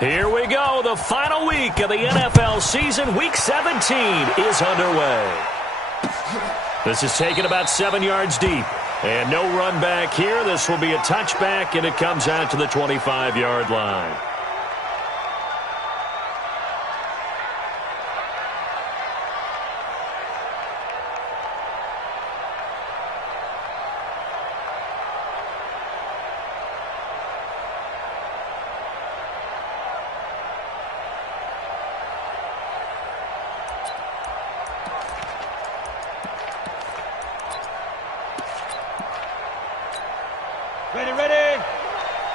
Here we go. The final week of the NFL season. Week 17 is underway. This is taken about 7 yards deep. And no run back here. This will be a touchback, and it comes out to the 25-yard line. Ready, ready.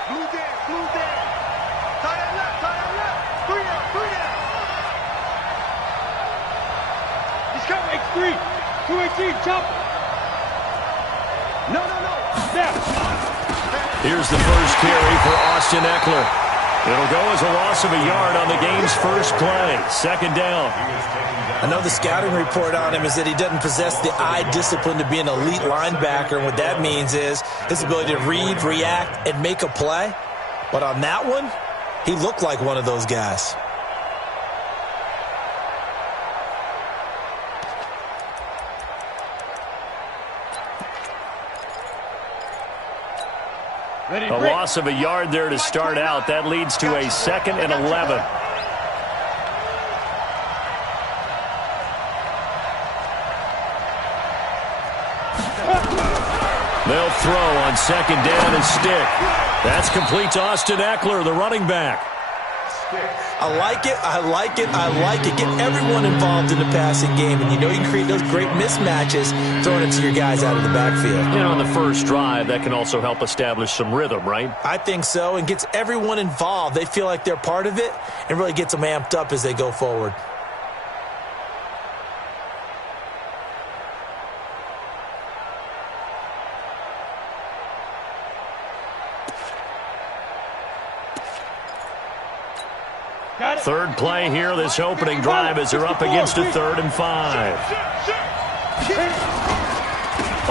Blue down, blue down. Tie that left. 3 down. He's coming, X3. 218, jump. No. Step. Here's the first carry for Austin Eckler. It'll go as a loss of a yard on the game's first play. Second down. I know the scouting report on him is that he doesn't possess the eye discipline to be an elite linebacker. And what that means is his ability to read, react, and make a play. But on that one, he looked like one of those guys. A loss of a yard there to start out. That leads to a 2nd and 11. They'll throw on 2nd down and stick. That's complete to Austin Eckler, the running back. I like it. Get everyone involved in the passing game, and you know you can create those great mismatches throwing it to your guys out of the backfield. You know, on the first drive, that can also help establish some rhythm, right? I think so, and gets everyone involved. They feel like they're part of it, and really gets them amped up as they go forward. Third play here, this opening drive, as they're up against a 3rd and 5.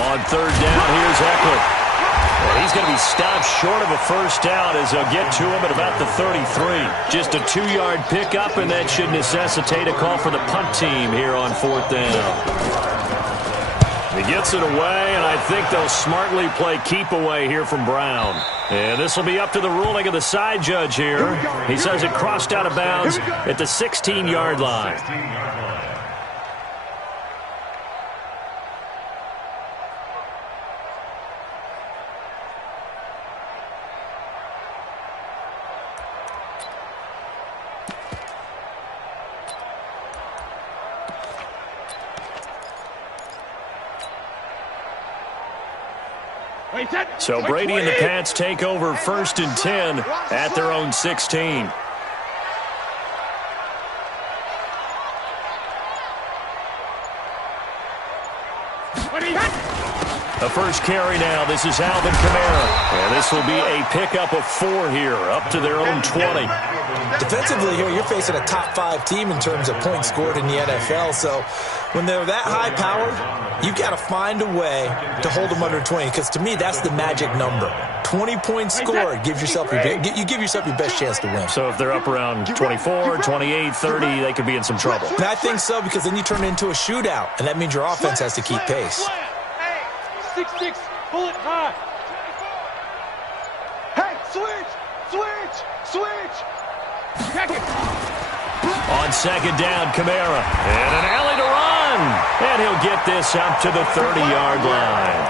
On 3rd down, here's Eckler. And he's going to be stopped short of a first down as they'll get to him at about the 33. Just a 2-yard pickup, and that should necessitate a call for the punt team here on 4th down. He gets it away, and I think they'll smartly play keep away here from Brown. And this will be up to the ruling of the side judge here. He says it crossed out of bounds at the 16-yard line. So Brady and the Pats take over 1st and 10 at their own 16. The first carry now. This is Alvin Kamara. And this will be a pickup of 4 here, up to their own 20. Defensively here, you're facing a top 5 team in terms of points scored in the NFL. So when they're that high-powered, you've got to find a way to hold them under 20. Because to me, that's the magic number. 20 points scored gives yourself you give yourself your best chance to win. So if they're up around 24, 28, 30, they could be in some trouble. And I think so, because then you turn it into a shootout, and that means your offense has to keep pace. 6-6, pull it high. Hey, switch. On 2nd down, Kamara. And an alley to run. And he'll get this up to the 30-yard line.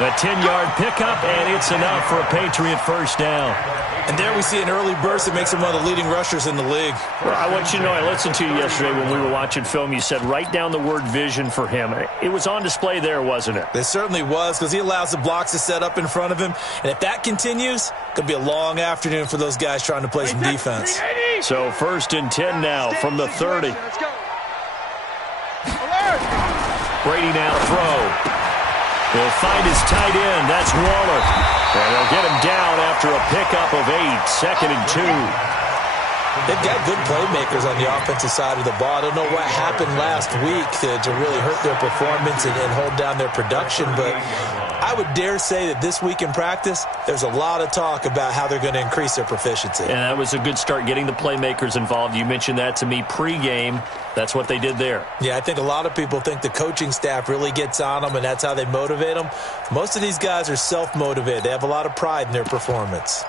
A 10-yard pickup, and it's enough for a Patriot first down. And there we see an early burst that makes him one of the leading rushers in the league. Well, I want you to know, I listened to you yesterday when we were watching film. You said write down the word vision for him. It was on display there, wasn't it? It certainly was, because he allows the blocks to set up in front of him. And if that continues, it could be a long afternoon for those guys trying to play some defense. So 1st and 10 now from the 30. Brady now to throw. He'll find his tight end. That's Waller. And they'll get him down after a pickup of 8. 2nd and 2. They've got good playmakers on the offensive side of the ball. I don't know what happened last week to really hurt their performance and hold down their production, but I would dare say that this week in practice, there's a lot of talk about how they're going to increase their proficiency. And that was a good start, getting the playmakers involved. You mentioned that to me pregame. That's what they did there. Yeah, I think a lot of people think the coaching staff really gets on them, and that's how they motivate them. Most of these guys are self-motivated. They have a lot of pride in their performance.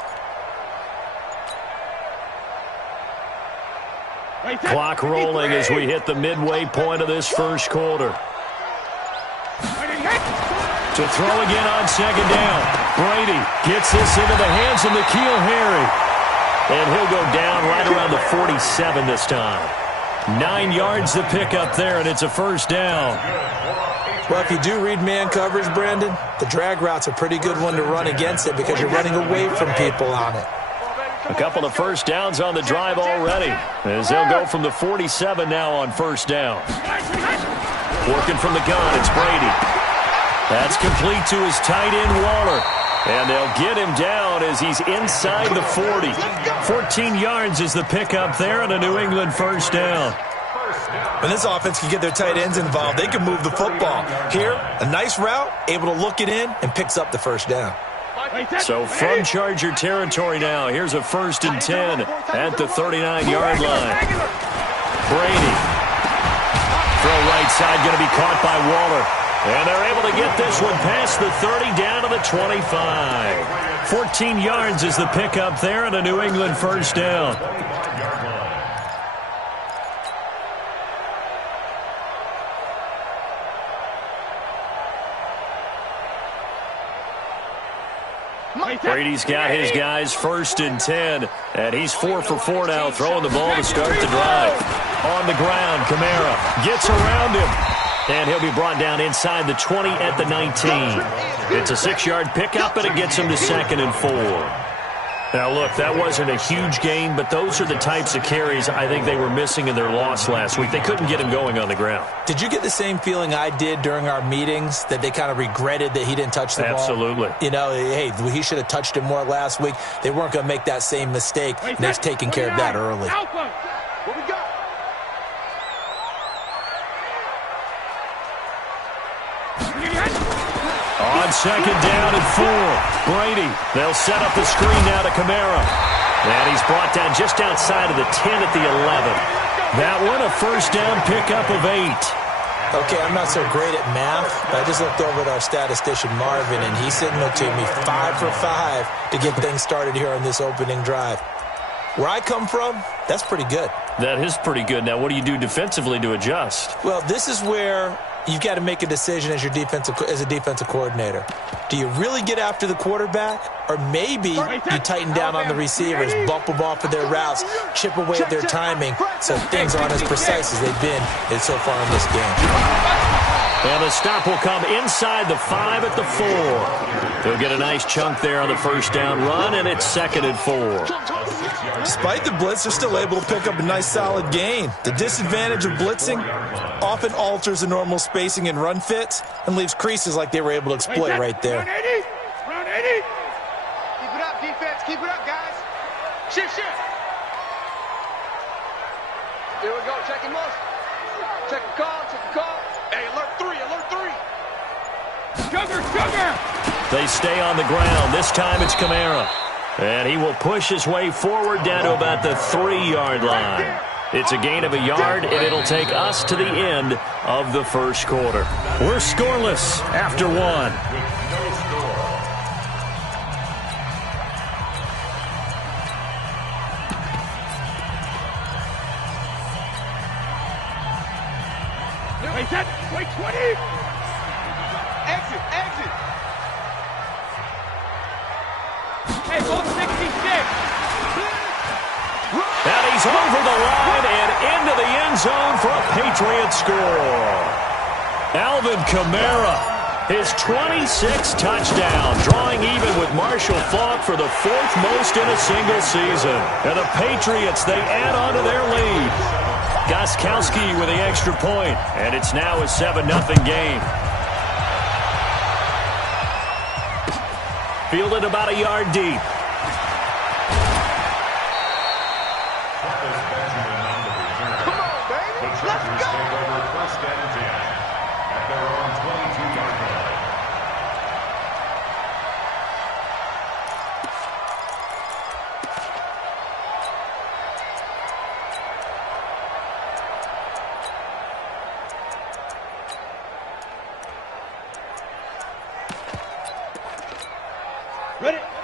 Clock rolling as we hit the midway point of this first quarter. To throw again on second down. Brady gets this into the hands of N'Keal Harry. And he'll go down right around the 47 this time. 9 yards to pick up there, and it's a first down. Well, if you do read man coverage, Brandon, the drag route's a pretty good one to run against it because you're running away from people on it. A couple of first downs on the drive already, as they'll go from the 47 now on first down. Working from the gun, it's Brady. That's complete to his tight end, Waller. And they'll get him down as he's inside the 40. 14 yards is the pickup there, and a New England first down. When this offense can get their tight ends involved, they can move the football. Here, a nice route, able to look it in, and picks up the first down. So from Charger territory now, here's a 1st and 10 at the 39-yard line. Brady. Throw right side, going to be caught by Waller. And they're able to get this one past the 30 down to the 25. 14 yards is the pickup there, and a New England first down. Brady's got his guys 1st and 10, and he's 4 for 4 now, throwing the ball to start the drive. On the ground, Kamara gets around him, and he'll be brought down inside the 20 at the 19. It's a 6-yard pickup, and it gets him to 2nd and 4. Now, look, that wasn't a huge gain, but those are the types of carries I think they were missing in their loss last week. They couldn't get him going on the ground. Did you get the same feeling I did during our meetings, that they kind of regretted that he didn't touch the ball? Absolutely. You know, hey, he should have touched it more last week. They weren't going to make that same mistake, and they've taken care of that early. What we got? On second down and 4, Brady. They'll set up the screen now to Kamara. And he's brought down just outside of the 10 at the 11. That one, a first down pickup of 8. Okay, I'm not so great at math, but I just looked over at our statistician, Marvin, and he signaled to me 5 for 5 to get things started here on this opening drive. Where I come from, that's pretty good. That is pretty good. Now, what do you do defensively to adjust? Well, this is where you've got to make a decision as a defensive coordinator. Do you really get after the quarterback? Or maybe you tighten down on the receivers, bump them off of their routes, chip away at their timing so things aren't as precise as they've been so far in this game. And the stop will come inside the 5 at the 4. They'll get a nice chunk there on the first down run, and it's 2nd and 4. Despite the blitz, they're still able to pick up a nice solid gain. The disadvantage of blitzing often alters the normal spacing and run fits and leaves creases like they were able to exploit right there. Run 80. Run 80. Keep it up, defense. Keep it up, guys. Shift. Here we go. Checking motion. Check the call. Hey, alert 3. Sugar. They stay on the ground. This time it's Kamara. And he will push his way forward down to about the 3-yard line. It's a gain of a yard, and it'll take us to the end of the first quarter. We're scoreless after 1. Wait, 20. Exit. Hey, ball 66. And he's over the line and into the end zone for a Patriot score. Alvin Kamara, his 26th touchdown, drawing even with Marshall Faulk for the 4th most in a single season. And the Patriots, they add on to their lead. Gostkowski with the extra point, and it's now a 7-0 game. Fielded about a yard deep. Come on, baby. Let's go.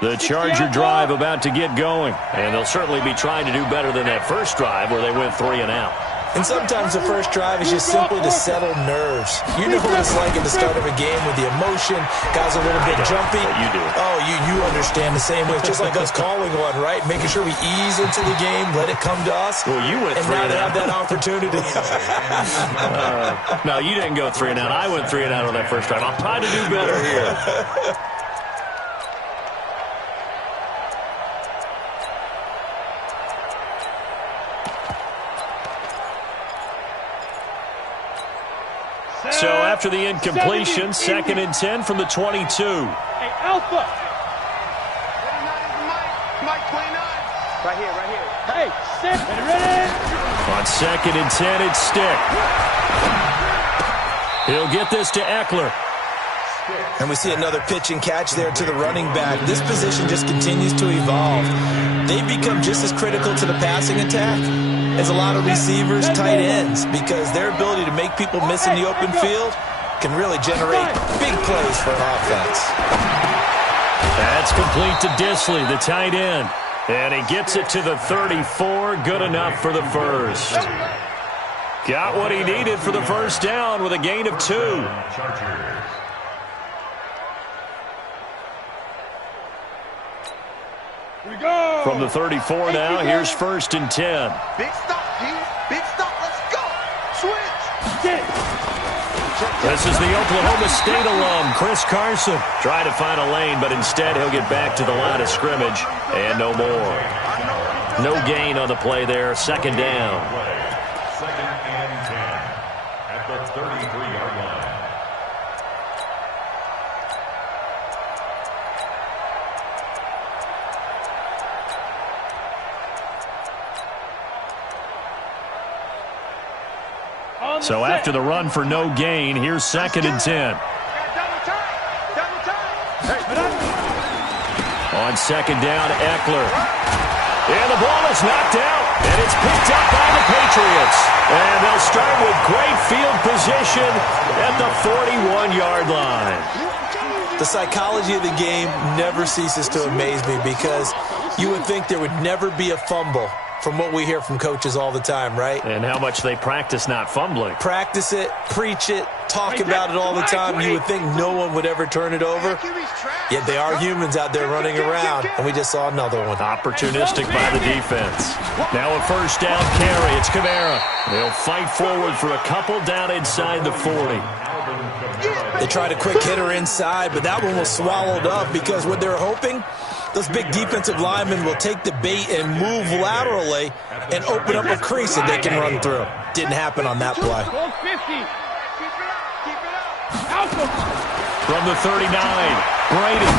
The Charger drive about to get going. And they'll certainly be trying to do better than that first drive where they went 3 and out. And sometimes the first drive is just simply to settle nerves. You know what it's like at the start of a game with the emotion. Guys are a little bit jumpy. You do. Oh, you understand the same way. It's just like us calling one, right? Making sure we ease into the game, let it come to us. Well, you went 3 and out. And now they have that opportunity. No, you didn't go 3 and out. I went 3 and out on that first drive. I'll try to do better here. So after the incompletion, 2nd and 10 from the 22. Hey, Alpha. Mike 29. Right here. Hey, Stick. Ready? On 2nd and 10, it's Stick. He'll get this to Eckler. And we see another pitch and catch there to the running back. This position just continues to evolve. They become just as critical to the passing attack as a lot of receivers, tight ends, because their ability to make people miss in the open field can really generate big plays for an offense. That's complete to Disley, the tight end. And he gets it to the 34. Good enough for the first. Got what he needed for the first down with a gain of 2. From the 34 now, here's 1st and 10. Big stop, G. Big stop. Let's go. Switch. This is the Oklahoma State alum, Chris Carson. Trying to find a lane, but instead he'll get back to the line of scrimmage and no more. No gain on the play there. 2nd down. 2nd and 10 at the 33-yard line. So after the run for no gain, here's 2nd and 10. On 2nd down, Eckler. And the ball is knocked out, and it's picked up by the Patriots. And they'll start with great field position at the 41-yard line. The psychology of the game never ceases to amaze me because you would think there would never be a fumble from what we hear from coaches all the time, right? And how much they practice not fumbling. Practice it, preach it, talk about it all the time. You would think no one would ever turn it over. Yet they are humans out there running around, and we just saw another one. Opportunistic by the defense. Now a 1st down carry. It's Kamara. They'll fight forward for a couple down inside the 40. They tried a quick hitter inside, but that one was swallowed up because what they're hoping, those big defensive linemen will take the bait and move laterally and open up a crease that they can run through. Didn't happen on that play. From the 39, Brady.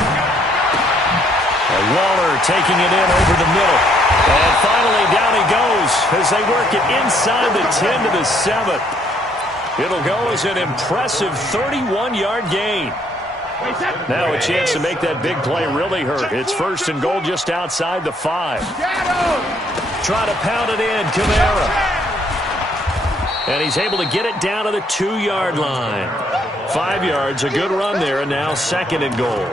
Waller taking it in over the middle. And finally down he goes as they work it inside the 10 to the 7. It'll go as an impressive 31-yard gain. Now a chance to make that big play really hurt. It's 1st and goal just outside the 5. Try to pound it in, Kamara. And he's able to get it down to the 2-yard line. 5 yards, a good run there, and now 2nd and goal.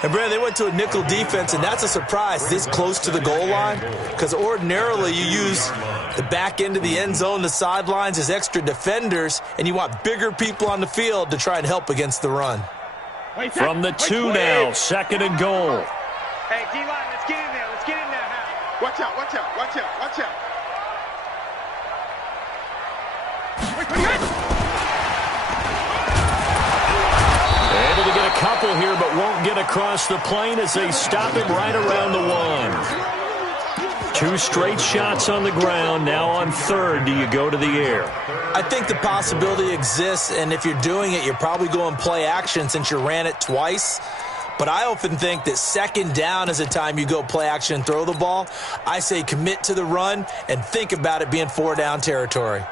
And, Brad, they went to a nickel defense, and that's a surprise this close to the goal line because ordinarily you use the back end of the end zone, the sidelines as extra defenders, and you want bigger people on the field to try and help against the run. From the 2 now, 2nd and goal. Hey, D-line, let's get in there. Let's get in there now. Watch out, watch out, watch out, watch out. Able to get a couple here, but won't get across the plane as they stop him right around the 1. 2 straight shots on the ground. Now on 3rd, do you go to the air? I think the possibility exists, and if you're doing it, you're probably going play action since you ran it twice. But I often think that 2nd down is a time you go play action and throw the ball. I say commit to the run and think about it being 4-down territory.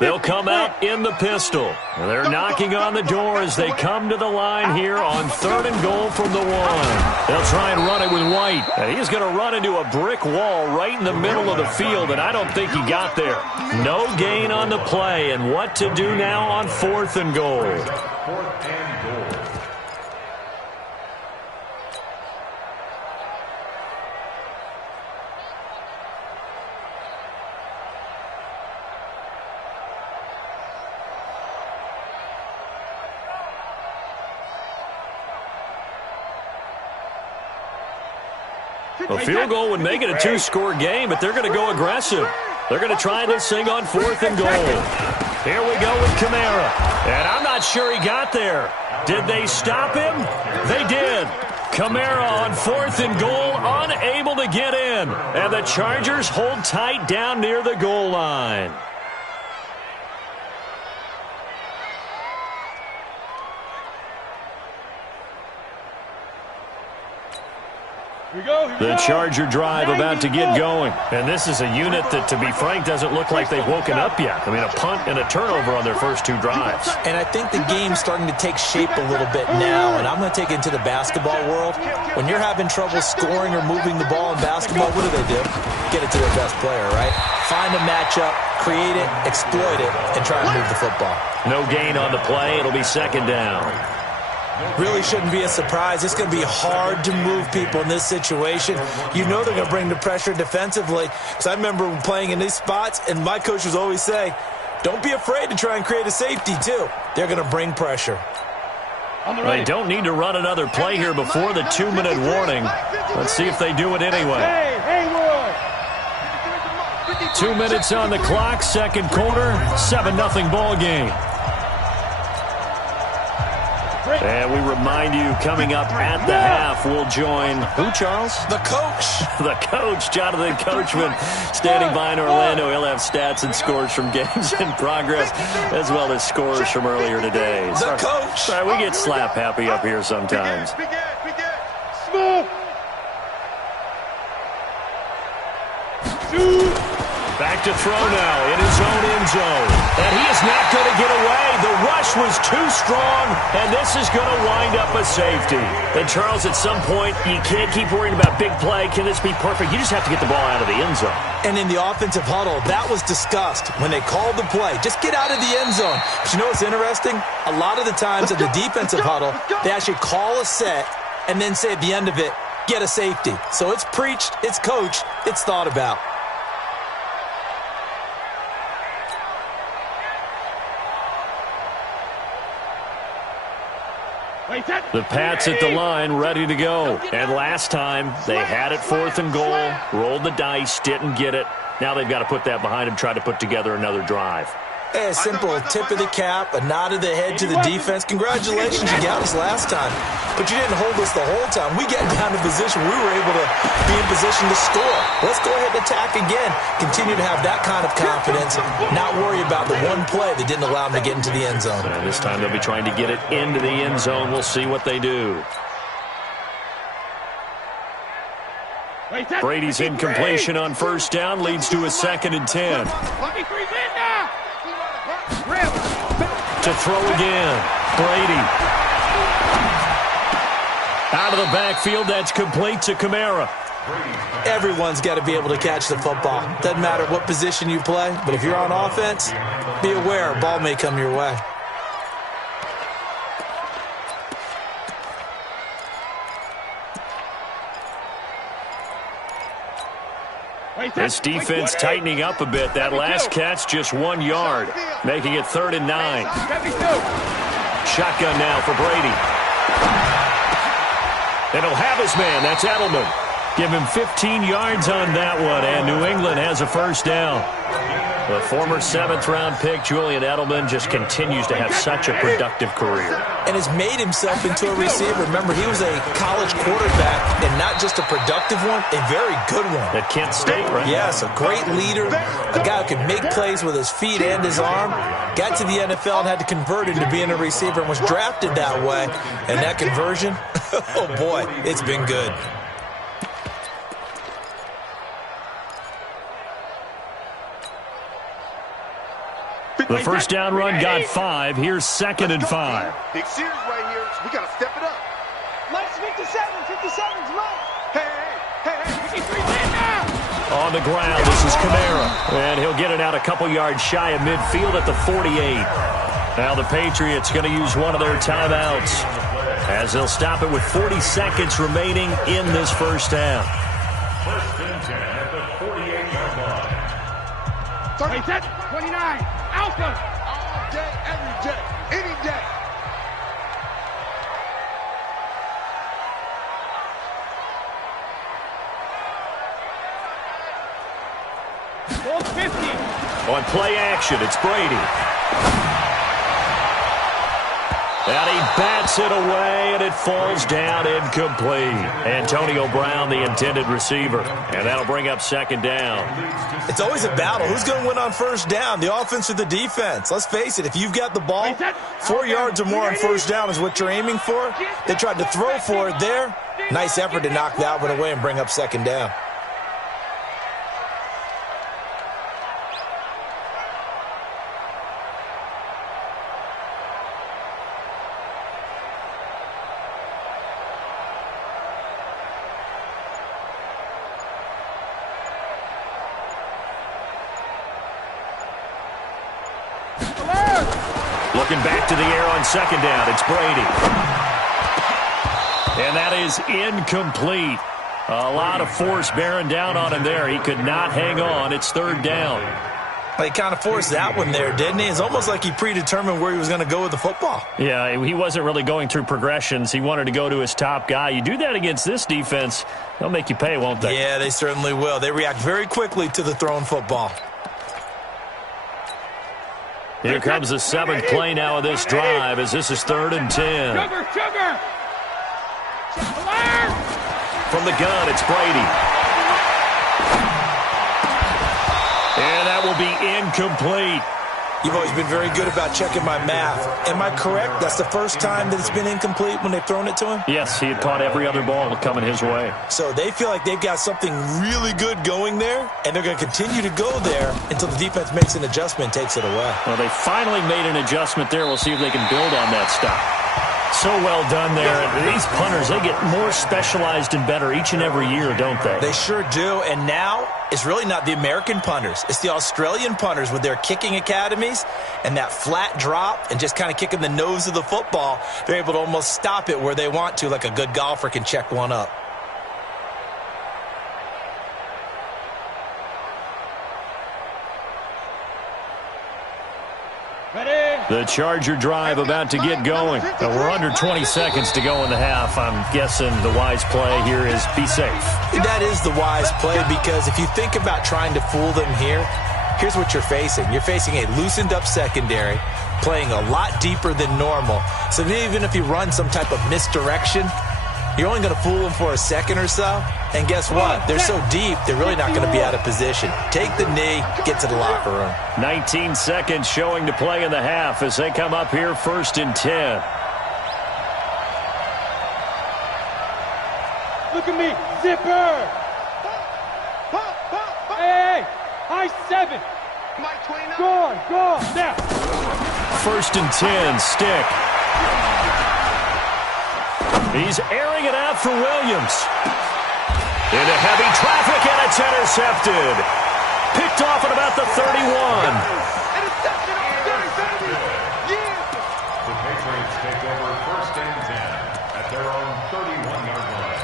They'll come out in the pistol. They're knocking on the door as they come to the line here on 3rd and goal from the 1. They'll try and run it with White. And he's going to run into a brick wall right in the middle of the field, and I don't think he got there. No gain on the play, and what to do now on 4th and goal. 4th and goal. A field goal would make it a 2-score game, but they're going to go aggressive. They're going to try this thing on 4th and goal. Here we go with Kamara. And I'm not sure he got there. Did they stop him? They did. Kamara on 4th and goal, unable to get in. And the Chargers hold tight down near the goal line. The Charger drive about to get going. And this is a unit that, to be frank, doesn't look like they've woken up yet. I mean, a punt and a turnover on their first 2 drives. And I think the game's starting to take shape a little bit now, and I'm going to take it into the basketball world. When you're having trouble scoring or moving the ball in basketball, what do? Get it to their best player, right? Find a matchup, create it, exploit it, and try and move the football. No gain on the play. It'll be 2nd down. Really shouldn't be a surprise. It's going to be hard to move people in this situation. You know they're going to bring the pressure defensively. Because I remember playing in these spots, and my coaches always say, don't be afraid to try and create a safety, too. They're going to bring pressure. They don't need to run another play here before the 2-minute warning. Let's see if they do it anyway. 2 minutes on the clock, 2nd quarter, 7-0 ball game. And we remind you, coming up at the half, we'll join who, Charles? The coach. The coach, Jonathan Coachman, standing by in Orlando. He'll have stats and scores from games in progress, as well as scores from earlier today. The coach. Sorry, we get slap happy up here sometimes. Back to throw now in his own end zone. And he is not going to get away. The rush was too strong, and this is going to wind up a safety. And, Charles, at some point, you can't keep worrying about big play. Can this be perfect? You just have to get the ball out of the end zone. And in the offensive huddle, that was discussed when they called the play. Just get out of the end zone. But you know what's interesting? A lot of the times in the defensive huddle, they actually call a set and then say at the end of it, get a safety. So it's preached, it's coached, it's thought about. The Pats at the line, ready to go. And last time, they had it 4th and goal, rolled the dice, didn't get it. Now they've got to put that behind them, try to put together another drive. A simple tip of the cap, a nod of the head to the defense. Congratulations, you got us last time. But you didn't hold us the whole time. We got down to position. We were able to be in position to score. Let's go ahead and attack again. Continue to have that kind of confidence. Not worry about the one play that didn't allow them to get into the end zone. And this time they'll be trying to get it into the end zone. We'll see what they do. Brady's incompletion on 1st down leads to a 2nd and 10. To throw again. Brady. Out of the backfield, that's complete to Kamara. Everyone's got to be able to catch the football. Doesn't matter what position you play, but if you're on offense, be aware a ball may come your way. This defense tightening up a bit. That last catch just 1 yard, making it 3rd and 9. Shotgun now for Brady. And he'll have his man. That's Edelman. Give him 15 yards on that one, and New England has a 1st down. The former 7th-round pick, Julian Edelman, just continues to have such a productive career. And has made himself into a receiver. Remember, he was a college quarterback, and not just a productive one, a very good one. At Kent State, right? Yes, a great leader, a guy who could make plays with his feet and his arm. Got to the NFL and had to convert into being a receiver and was drafted that way. And that conversion, oh boy, it's been good. The first down run got 5. Here's 2nd and 5. Big series right here. We got to step it up. Minus 57. 57's right. Hey. 53 now. On the ground, this is Kamara. And he'll get it out a couple yards shy of midfield at the 48. Now the Patriots going to use one of their timeouts, as they'll stop it with 40 seconds remaining in this first half. First and 10 at the 48-yard line. Hey, set. 29. Alpha. All day, every day, any day. Ball 50. On play action, it's Brady. And he bats it away, and it falls down incomplete. Antonio Brown, the intended receiver. And that'll bring up 2nd down. It's always a battle. Who's going to win on first down, the offense or the defense? Let's face it, if you've got the ball, 4 yards or more on first down is what you're aiming for. They tried to throw for it there. Nice effort to knock that one away and bring up 2nd down. Looking back to the air on 2nd down, it's Brady. And that is incomplete. A lot of force bearing down on him there. He could not hang on. It's 3rd down. Well, he kind of forced that one there, didn't he? It's almost like he predetermined where he was going to go with the football. Yeah, he wasn't really going through progressions. He wanted to go to his top guy. You do that against this defense, they'll make you pay, won't they? Yeah, they certainly will. They react very quickly to the thrown football. Here comes the 7th play now of this drive, as this is 3rd and 10. Sugar. From the gun, it's Brady. And that will be incomplete. You've always been very good about checking my math. Am I correct? That's the first time that it's been incomplete when they've thrown it to him? Yes, he had caught every other ball coming his way. So they feel like they've got something really good going there, and they're going to continue to go there until the defense makes an adjustment and takes it away. Well, they finally made an adjustment there. We'll see if they can build on that stop. So well done there. And these punters, they get more specialized and better each and every year, don't they? They sure do. And now it's really not the American punters. It's the Australian punters with their kicking academies and that flat drop and just kind of kicking the nose of the football. They're able to almost stop it where they want to, like a good golfer can check one up. The Charger drive about to get going. We're under 20 seconds to go in the half. I'm guessing the wise play here is be safe. That is the wise play, because if you think about trying to fool them here, here's what you're facing. You're facing a loosened up secondary, playing a lot deeper than normal. So even if you run some type of misdirection, you're only going to fool them for a second or so. And guess what? They're so deep, they're really not going to be out of position. Take the knee, get to the locker room. 19 seconds showing to play in the half as they come up here 1st and 10. Look at me. Zipper. Hey. High 7. Go. Now. 1st and 10, Stick. He's airing it out for Williams. Into heavy traffic, and it's intercepted. Picked off at about the 31. Interception on 30, baby. Yeah. The Patriots take over 1st and 10 at their own 31-yard line.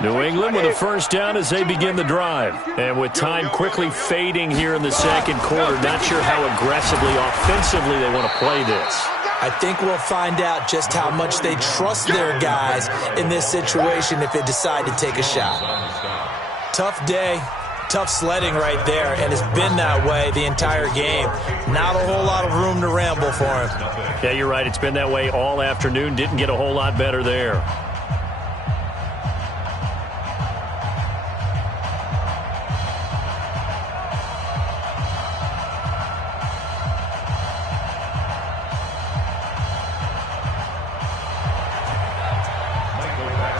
New England with a first down as they begin the drive. And with time quickly fading here in the 2nd quarter, not sure how aggressively, offensively they want to play this. I think we'll find out just how much they trust their guys in this situation if they decide to take a shot. Tough day, tough sledding right there, and it's been that way the entire game. Not a whole lot of room to ramble for him. Yeah, you're right. It's been that way all afternoon. Didn't get a whole lot better there.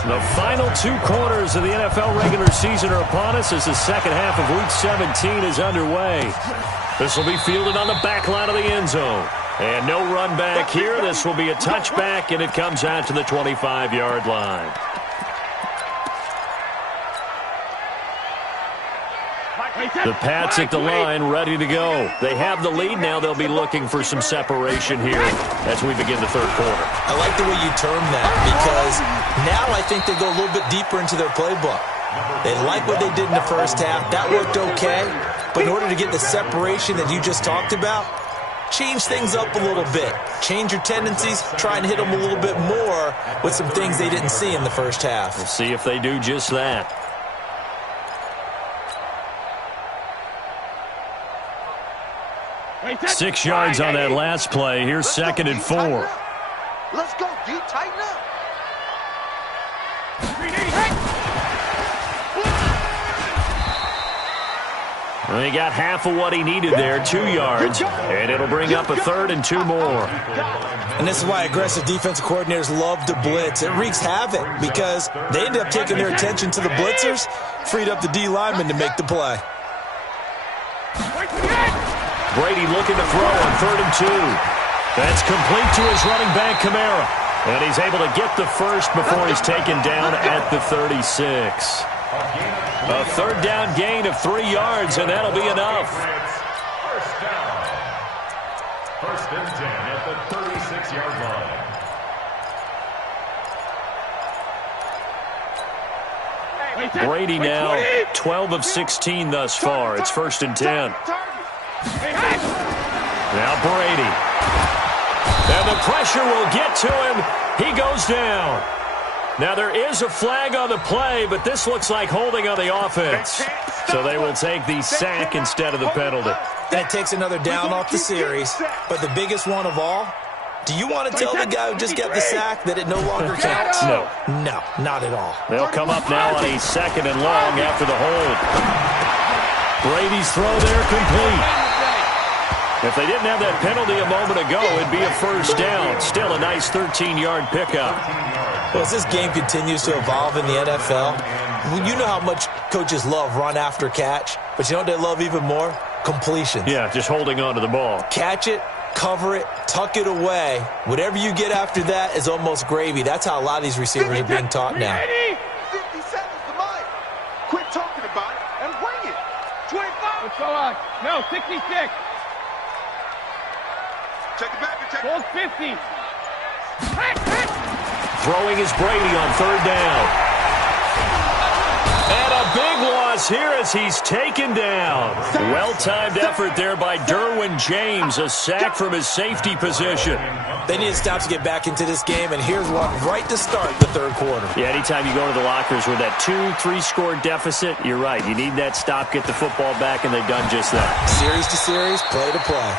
The final 2 quarters of the NFL regular season are upon us as the second half of Week 17 is underway. This will be fielded on the back line of the end zone. And no run back here. This will be a touchback, and it comes out to the 25-yard line. The Pats at the line, ready to go. They have the lead now. They'll be looking for some separation here as we begin the third quarter. I like the way you term that because now I think they go a little bit deeper into their playbook. They like what they did in the first half. That worked okay. But in order to get the separation that you just talked about, change things up a little bit. Change your tendencies. Try and hit them a little bit more with some things they didn't see in the first half. We'll see if they do just that. Six yards on that last play. Here's second and 4. Let's go, D. Tighten up. Well, he got half of what he needed there, 2 yards, and it'll bring up a 3rd and 2 more. And this is why aggressive defensive coordinators love to blitz. It wreaks havoc because they end up taking their attention to the blitzers, freed up the D lineman to make the play. Brady looking to throw on 3rd and 2. That's complete to his running back, Kamara. And he's able to get the first before he's taken down at the 36. A 3rd down gain of 3 yards, and that'll be enough. First and 10 at the 36-yard line. Brady now 12 of 16 thus far. It's 1st and 10. Now Brady. And the pressure will get to him. He goes down. Now there is a flag on the play, but this looks like holding on the offense. So they will take the sack instead of the penalty. That takes another down off the series. But the biggest one of all, do you want to tell the guy who just got the sack that it no longer counts? No. No, not at all. They'll come up now on a 2nd and long after the hold. Brady's throw there complete. If they didn't have that penalty a moment ago, it'd be a 1st down. Still a nice 13-yard pickup. Well, as this game continues to evolve in the NFL, you know how much coaches love run after catch, but you know what they love even more? Completion. Yeah, just holding on to the ball. Catch it, cover it, tuck it away. Whatever you get after that is almost gravy. That's how a lot of these receivers are being taught now. 50 seconds to mine. Quit talking about it and bring it. 25. What's going on? No, 66. Check it back. Ball's 50. Throwing is Brady on 3rd down. And a big loss here as he's taken down. Well-timed effort there by Derwin James, a sack from his safety position. They need to stop to get back into this game, and here's one right to start the third quarter. Yeah, anytime you go to the lockers with that 2-3 score deficit, you're right. You need that stop, get the football back, and they've done just that. Series to series, play to play.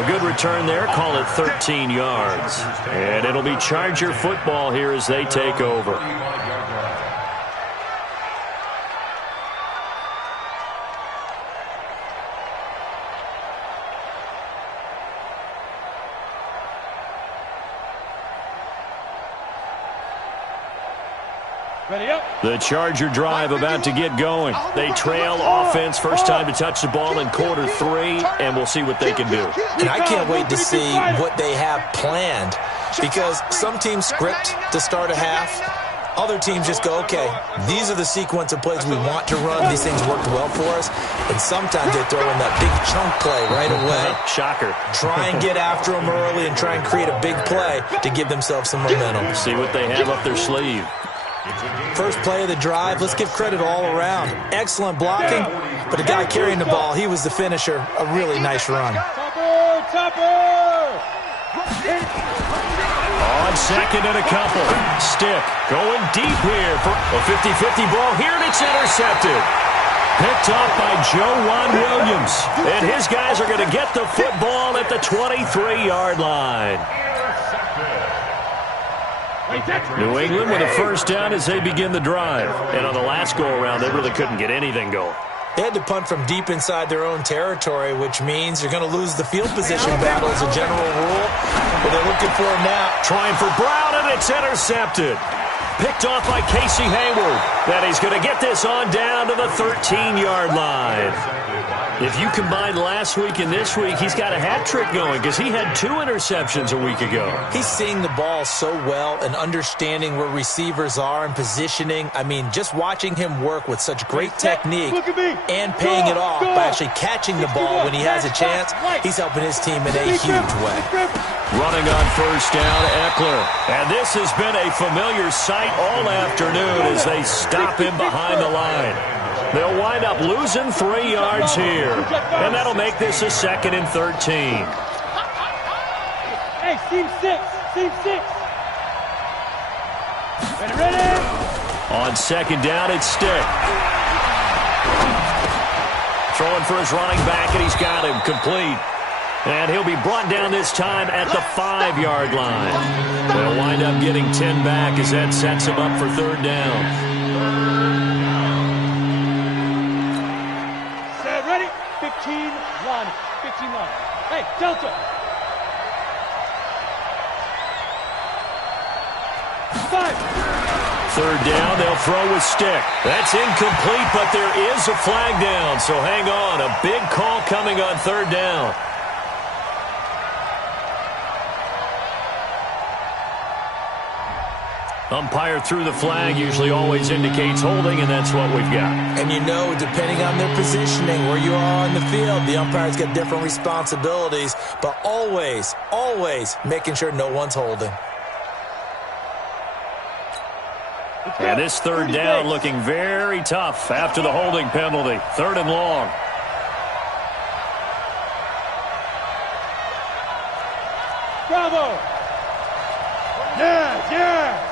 A good return there, call it 13 yards. And it'll be Charger football here as they take over. The Charger drive about to get going. They trail offense, first time to touch the ball in quarter 3, and we'll see what they can do. And I can't wait to see what they have planned because some teams script to start a half. Other teams just go, okay, these are the sequence of plays we want to run. These things worked well for us. And sometimes they throw in that big chunk play right away. Shocker. Try and get after them early and try and create a big play to give themselves some momentum. See what they have up their sleeve. First play of the drive, let's give credit all around. Excellent blocking, but the guy carrying the ball, he was the finisher. A really nice run. On 2nd and a couple. Stick going deep here for a 50-50 ball here, and it's intercepted. Picked off by Juan Williams. And his guys are going to get the football at the 23-yard line. New England with a first down as they begin the drive. And on the last go-around, they really couldn't get anything going. They had to punt from deep inside their own territory, which means you're going to lose the field position battle as a general rule. But they're looking for him now. Trying for Brown, and it's intercepted. Picked off by Casey Hayward. And he's going to get this on down to the 13-yard line. If you combine last week and this week, he's got a hat trick going because he had 2 interceptions a week ago. He's seeing the ball so well and understanding where receivers are and positioning. I mean, just watching him work with such great technique and paying it off by actually catching the ball when he has a chance, he's helping his team in a huge way. Running on first down, Eckler. And this has been a familiar sight all afternoon as they stop him behind the line. They'll wind up losing 3 yards here. And that'll make this a 2nd and 13. Hey, team 6. Team 6. Ready? On 2nd down, it's Stick. Throwing for his running back, and he's got him complete. And he'll be brought down this time at the 5-yard line. They'll wind up getting 10 back as that sets him up for 3rd down. Ready? 15 line. 15 line. Hey, Delta. Five. 3rd down, they'll throw with Stick. That's incomplete, but there is a flag down, so hang on. A big call coming on 3rd down. Umpire threw the flag, usually always indicates holding, and that's what we've got. And you know, depending on their positioning, where you are on the field, the umpire's got different responsibilities, but always, always making sure no one's holding. And this 3rd down looking very tough after the holding penalty. 3rd and long. Bravo. Yes, yes.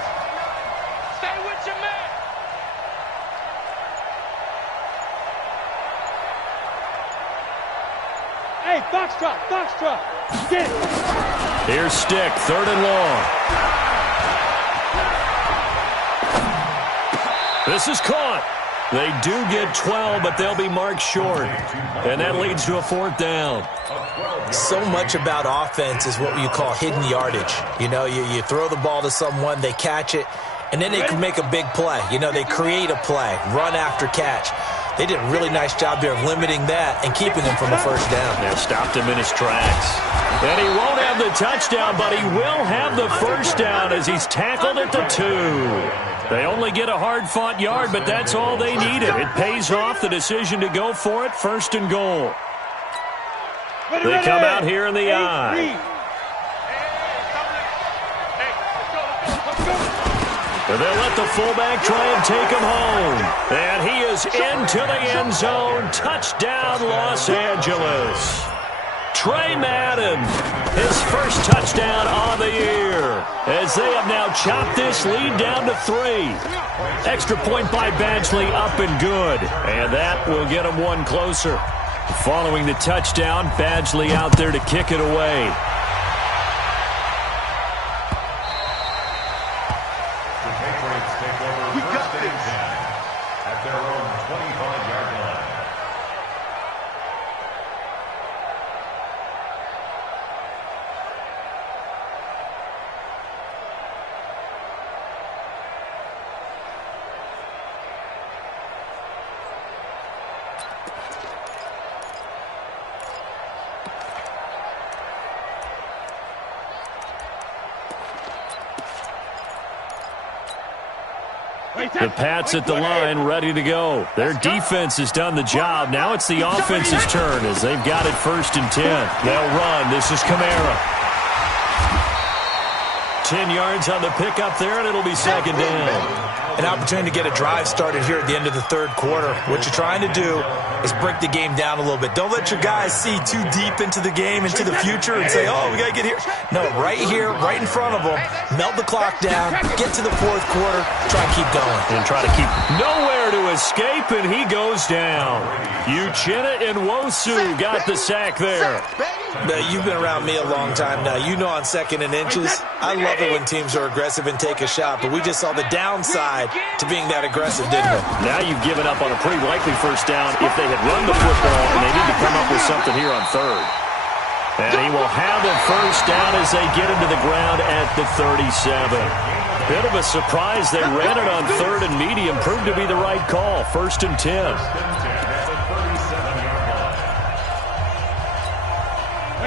Hey, Foxtrot. Get it. Here's Stick, 3rd and long. This is caught. They do get 12, but they'll be marked short. And that leads to a 4th down. So much about offense is what you call hidden yardage. You know, you throw the ball to someone, they catch it, and then they can make a big play. You know, they create a play, run after catch. They did a really nice job there of limiting that and keeping him from a 1st down. They stopped him in his tracks. And he won't have the touchdown, but he will have the 1st down as he's tackled at the 2. They only get a hard-fought yard, but that's all they needed. It pays off the decision to go for it, 1st and goal. They come out here in the I. And they'll let the fullback try and take him home. And he is into the end zone. Touchdown, Los Angeles. Trey Madden, his 1st touchdown of the year, as they have now chopped this lead down to 3. Extra point by Badgley, up and good. And that will get him 1 closer. Following the touchdown, Badgley out there to kick it away. The Patriots take over 1st and 10 at their own 25-yard line. The Pats at the line, ready to go. Their defense has done the job. Now it's the offense's turn as they've got it 1st and 10. They'll run. This is Kamara. 10 yards on the pickup there, and it'll be 2nd down. An opportunity to get a drive started here at the end of the 3rd quarter. What you're trying to do is break the game down a little bit. Don't let your guys see too deep into the game, into the future, and say, oh, we got to get here. No, right here, right in front of them, melt the clock down, get to the 4th quarter, try and keep going. And try to keep nowhere to escape, and he goes down. Uchenna and Wosu got the sack there. Now, you've been around me a long time now. You know on 2nd and inches, I love it when teams are aggressive and take a shot, but we just saw the downside to being that aggressive, didn't we? Now you've given up on a pretty likely 1st down if they had run the football, and they need to come up with something here on 3rd. And he will have the first down as they get him to the ground at the 37. Bit of a surprise. They ran it on 3rd and medium. Proved to be the right call. 1st and 10.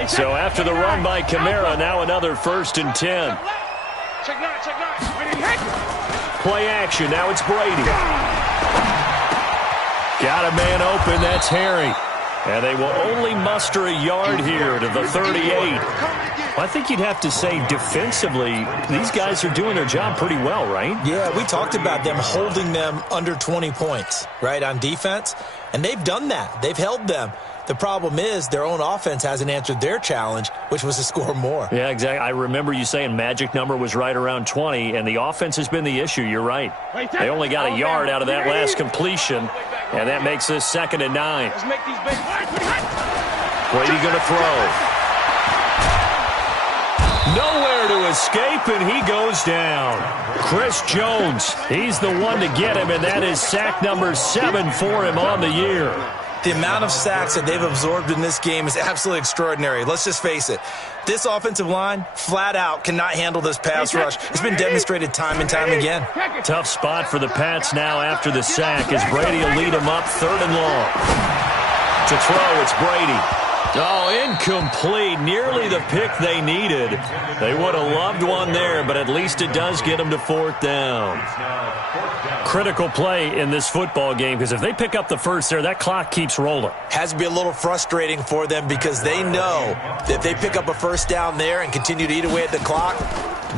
So after the run by Kamara, now another 1st and 10. Play action. Now it's Brady. Got a man open. That's Harry. And they will only muster a yard here to the 38. I think you'd have to say defensively, these guys are doing their job pretty well, right? Yeah, we talked about them holding them under 20 points, right, on defense. And they've done that. They've held them. The problem is their own offense hasn't answered their challenge, which was to score more. Yeah, exactly. I remember you saying magic number was right around 20, and the offense has been the issue. You're right. They only got a yard out of that last completion, and that makes this 2nd and 9. Brady going to throw. Nowhere to escape, and he goes down. Chris Jones, he's the one to get him, and that is sack number 7 for him on the year. The amount of sacks that they've absorbed in this game is absolutely extraordinary. Let's just face it. This offensive line, flat out, cannot handle this pass rush. It's been demonstrated time and time again. Tough spot for the Pats now after the sack as Brady will lead them up 3rd and long. To throw, it's Brady. Oh, incomplete. Nearly the pick they needed. They would have loved one there, but at least it does get them to 4th down. Critical play in this football game because if they pick up the first there, that clock keeps rolling. Has to be a little frustrating for them because they know that if they pick up a first down there and continue to eat away at the clock,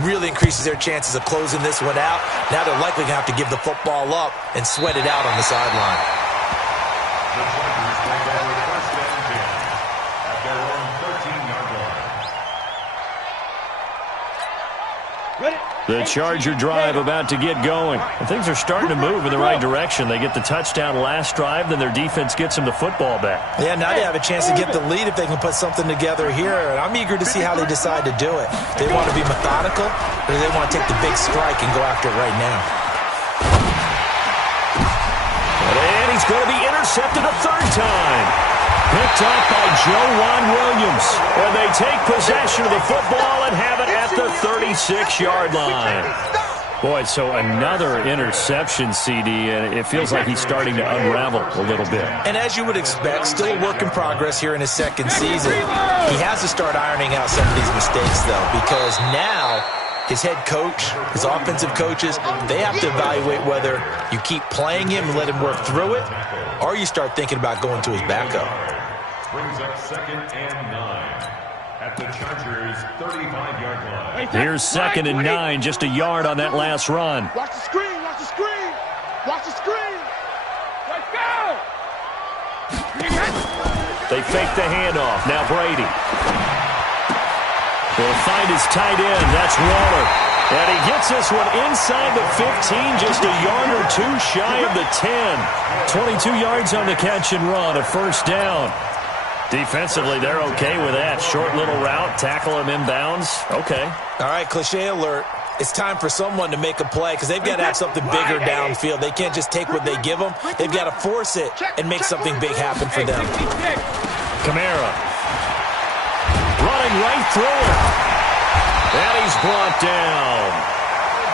really increases their chances of closing this one out. Now they're likely going to have to give the football up and sweat it out on the sideline. The Charger drive about to get going. And things are starting to move in the right direction. They get the touchdown last drive, then their defense gets them the football back. Yeah, now they have a chance to get the lead if they can put something together here. And I'm eager to see how they decide to do it. They want to be methodical, or do they want to take the big strike and go after it right now? And he's going to be intercepted a 3rd time. Picked up by Joejuan Williams. And they take possession of the football and have it at the 36-yard line. Boy, so another interception, CD, and it feels like he's starting to unravel a little bit. And as you would expect, still a work in progress here in his 2nd season. He has to start ironing out some of these mistakes, though, because now his head coach, his offensive coaches, they have to evaluate whether you keep playing him and let him work through it, or you start thinking about going to his backup. Brings up 2nd and 9 at the Chargers' 35-yard line. Here's 2nd and 9, just a yard on that last run. Watch the screen, watch the screen, watch the screen. Let's go! They fake the handoff. Now Brady. He'll find his tight end. That's Waller. And he gets this one inside the 15, just a yard or 2 shy of the 10. 22 yards on the catch and run, a 1st down. Defensively, they're okay with that. Short little route, tackle him inbounds. Okay. All right, cliche alert. It's time for someone to make a play because they've got to have something bigger downfield. They can't just take what they give them. They've got to force it and make something big happen for them. Kamara. Running right through him. And he's brought down.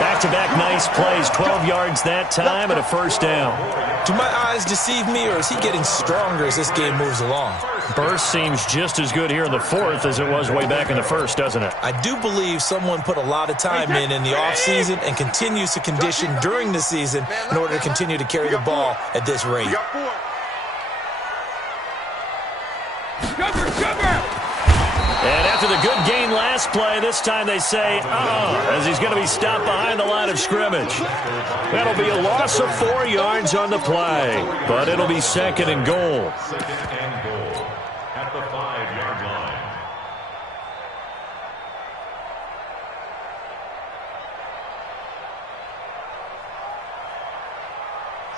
Back-to-back nice plays. 12 yards that time and a 1st down. Do my eyes deceive me, or is he getting stronger as this game moves along? Burst seems just as good here in the 4th as it was way back in the 1st, doesn't it? I do believe someone put a lot of time in the offseason and continues to condition during the season in order to continue to carry the ball at this rate. And after the good gain last play, this time they say, as he's going to be stopped behind the line of scrimmage. That'll be a loss of 4 yards on the play, but it'll be 2nd and goal. 2nd and goal at the 5-yard line.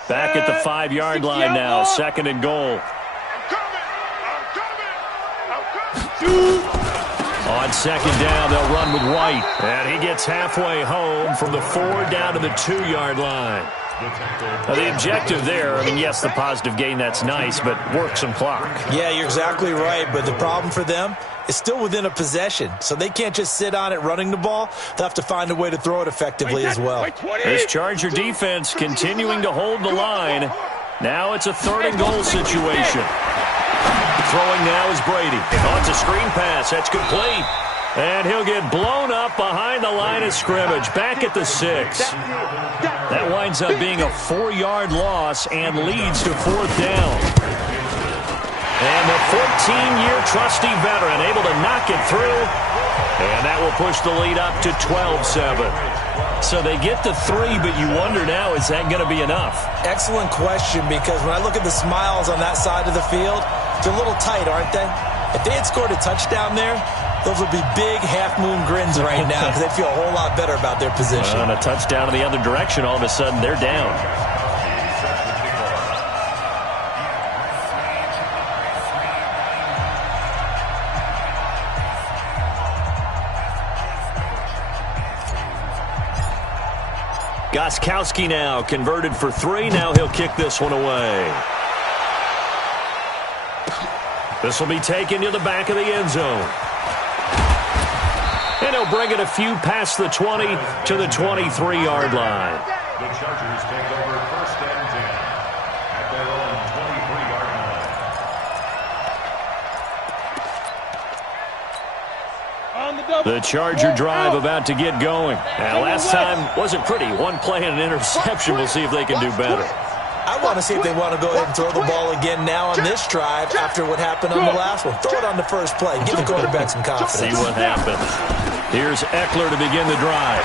Back at the 5-yard line now, 2nd and goal. On 2nd down, they'll run with White. And he gets halfway home from the 4 down to the 2-yard line. Now, the objective there, I mean, yes, the positive gain, that's nice, but work some clock. Yeah, you're exactly right, but the problem for them is still within a possession, so they can't just sit on it running the ball. They'll have to find a way to throw it effectively as well. This Charger defense continuing to hold the line. Now it's a 3rd and goal situation. Throwing now is Brady. Oh, it's a screen pass. That's complete. And he'll get blown up behind the line of scrimmage, back at the 6. That winds up being a 4-yard loss and leads to 4th down. And the 14-year trusty veteran able to knock it through. And that will push the lead up to 12-7. So they get the 3, but you wonder now, is that going to be enough? Excellent question, because when I look at the smiles on that side of the field, they're a little tight, aren't they? If they had scored a touchdown there, those would be big half-moon grins right now because they'd feel a whole lot better about their position. And a touchdown in the other direction, all of a sudden they're down. Gostkowski now converted for 3. Now he'll kick this one away. This will be taken to the back of the end zone. And he'll bring it a few past the 20 to the 23-yard line. The Chargers take over 1st and 10 at their own 23-yard line. The Charger drive about to get going. Now, last time wasn't pretty. 1 play and an interception. We'll see if they can do better. I want to see if they want to go ahead and throw the ball again now on this drive after what happened on the last one. Throw it on the first play. Give the quarterback some confidence. See what happens. Here's Eckler to begin the drive.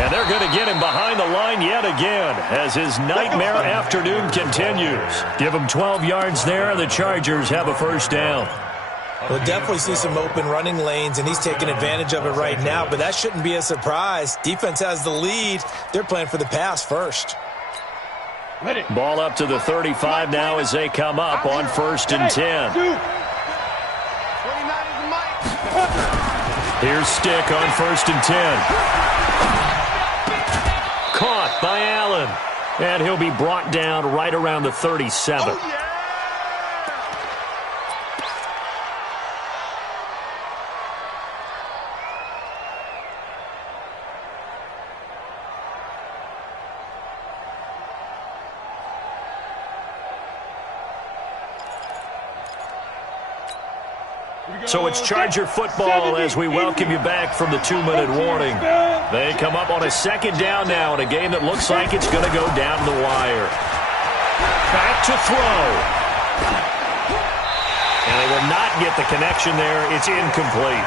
And they're going to get him behind the line yet again as his nightmare afternoon continues. Give him 12 yards there. The Chargers have a 1st down. We'll definitely see some open running lanes, and he's taking advantage of it right now, but that shouldn't be a surprise. Defense has the lead. They're playing for the pass first. Ball up to the 35 now as they come up on 1st and 10. Here's Stick on 1st and 10. Caught by Allen. And he'll be brought down right around the 37. So it's Charger football as we welcome you back from the 2-minute warning. They come up on a 2nd down now in a game that looks like it's going to go down to the wire. Back to throw. And they will not get the connection there. It's incomplete.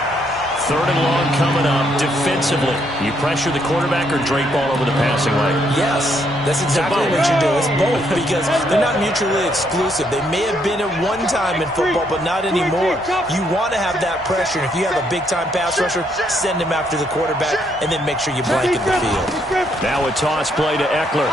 3rd and long coming up defensively. You pressure the quarterback or drape all over the passing lane? Yes, that's exactly what you do. It's both because they're not mutually exclusive. They may have been at one time in football, but not anymore. You want to have that pressure. And if you have a big-time pass rusher, send him after the quarterback and then make sure you blanket the field. Now a toss play to Eckler.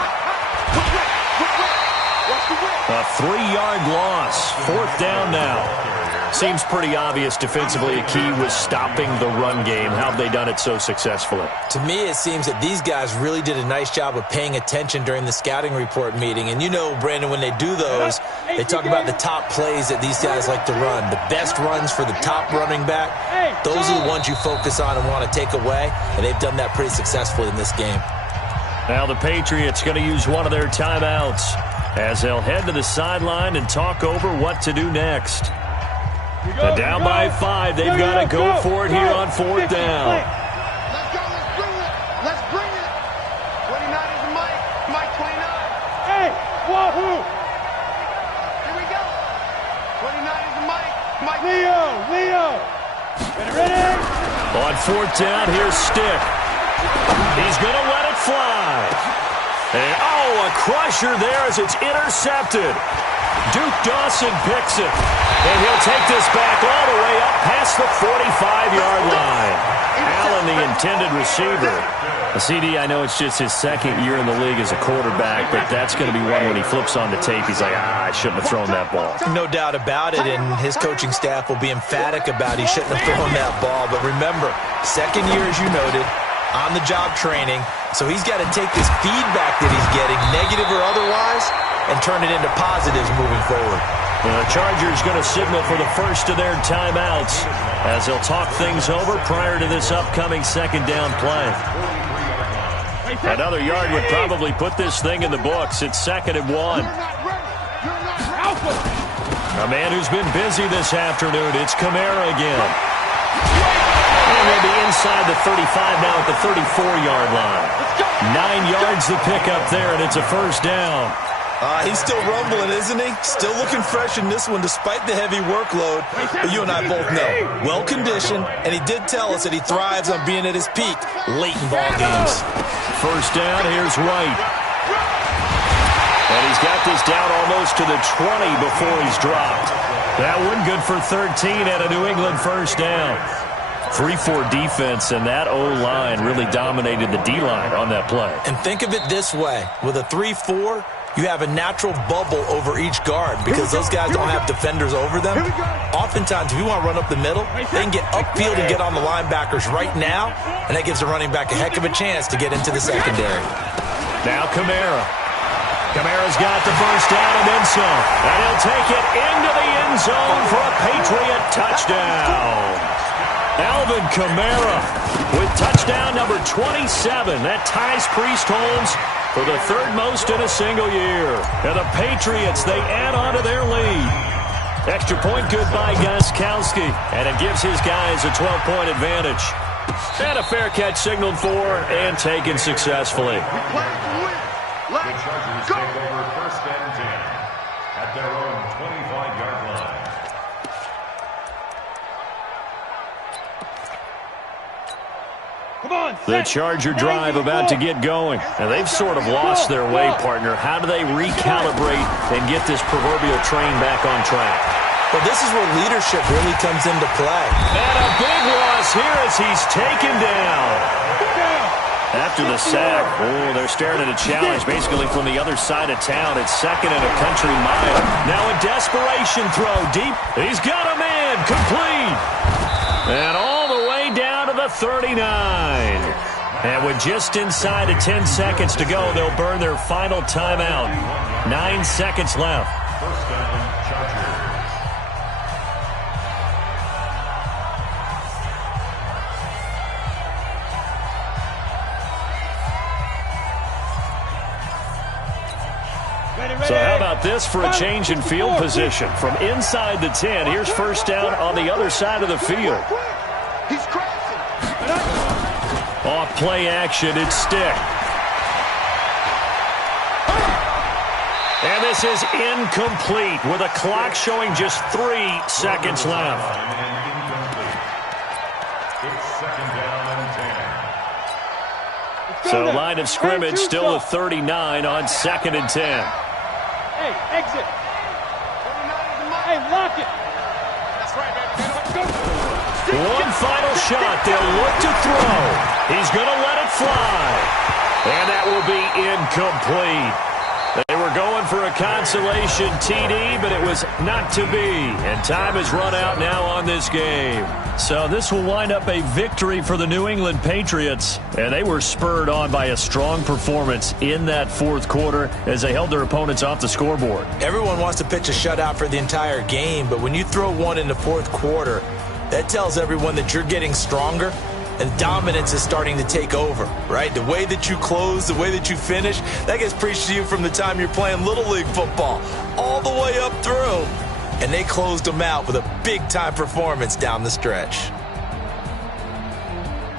A 3-yard loss. 4th down now. Seems pretty obvious defensively a key was stopping the run game. How have they done it so successfully? To me, it seems that these guys really did a nice job of paying attention during the scouting report meeting. And you know, Brandon, when they do those, they talk about the top plays that these guys like to run. The best runs for the top running back, those are the ones you focus on and want to take away. And they've done that pretty successfully in this game. Now the Patriots going to use one of their timeouts as they'll head to the sideline and talk over what to do next. And down by 5, they've got to go for it here on 4th down. Let's go, let's bring it. Let's bring it. 29 is Mike. Mike 29. Hey, wahoo! Here we go. 29 is Mike. Mike. Leo. Ready? On 4th down, here's Stick. He's going to let it fly. And, a crusher there as it's intercepted. Duke Dawson picks it. And he'll take this back all the way up past the 45-yard line. Allen, the intended receiver. The CD, I know it's just his 2nd year in the league as a quarterback, but that's going to be one when he flips on the tape. He's like, I shouldn't have thrown that ball. No doubt about it, and his coaching staff will be emphatic about he shouldn't have thrown that ball. But remember, 2nd year, as you noted, on-the-job training, so he's got to take this feedback that he's getting, negative or otherwise, and turn it into positives moving forward. The Chargers going to signal for the first of their timeouts as they'll talk things over prior to this upcoming second down play. Another yard would probably put this thing in the books. It's 2nd and 1. A man who's been busy this afternoon. It's Kamara again. And they'll be inside the 35 now at the 34-yard line. 9 yards to pick up there, and it's a first down. He's still rumbling, isn't he? Still looking fresh in this one despite the heavy workload. But you and I both know, well-conditioned, and he did tell us that he thrives on being at his peak late in ball games. First down, here's White. And he's got this down almost to the 20 before he's dropped. That one good for 13 at a New England first down. 3-4 defense, and that O-line really dominated the D-line on that play. And think of it this way. With a 3-4, you have a natural bubble over each guard because those guys don't have defenders over them. Oftentimes, if you want to run up the middle, they can get upfield and get on the linebackers right now, and that gives the running back a heck of a chance to get into the secondary. Now Kamara. Kamara's got the first down and then some. And he'll take it into the end zone for a Patriot touchdown. Alvin Kamara with touchdown number 27. That ties Priest Holmes for the 3rd most in a single year. And the Patriots, they add on to their lead. Extra point good by Gostkowski. And it gives his guys a 12-point advantage. And a fair catch signaled for and taken successfully. The Chargers take over 1st and 10 at their own 25-yard line. The Charger drive about to get going. And they've sort of lost their way, partner. How do they recalibrate and get this proverbial train back on track? Well, this is where leadership really comes into play. And a big loss here as he's taken down. After the sack, they're staring at a challenge basically from the other side of town. It's 2nd and a country mile. Now a desperation throw deep. He's got a man complete. And all the way down to the 39. And with just inside of 10 seconds to go, they'll burn their final timeout. 9 seconds left. First down, Chargers. So how about this for a change in field position? From inside the 10, here's first down on the other side of the field. He's crashing. Off play action, it's Stick. And this is incomplete with a clock showing just 3 seconds left. It's 2nd down and 10. So line of scrimmage still a 39 on 2nd and 10. Hey, exit. Hey, lock it. That's right, baby. One final shot. They'll look to throw. He's going to let it fly. And that will be incomplete. They were going for a consolation TD, but it was not to be. And time has run out now on this game. So this will wind up a victory for the New England Patriots. And they were spurred on by a strong performance in that 4th quarter as they held their opponents off the scoreboard. Everyone wants to pitch a shutout for the entire game, but when you throw one in the 4th quarter, that tells everyone that you're getting stronger and dominance is starting to take over, right? The way that you close, the way that you finish, that gets preached to you from the time you're playing Little League football all the way up through. And they closed them out with a big-time performance down the stretch.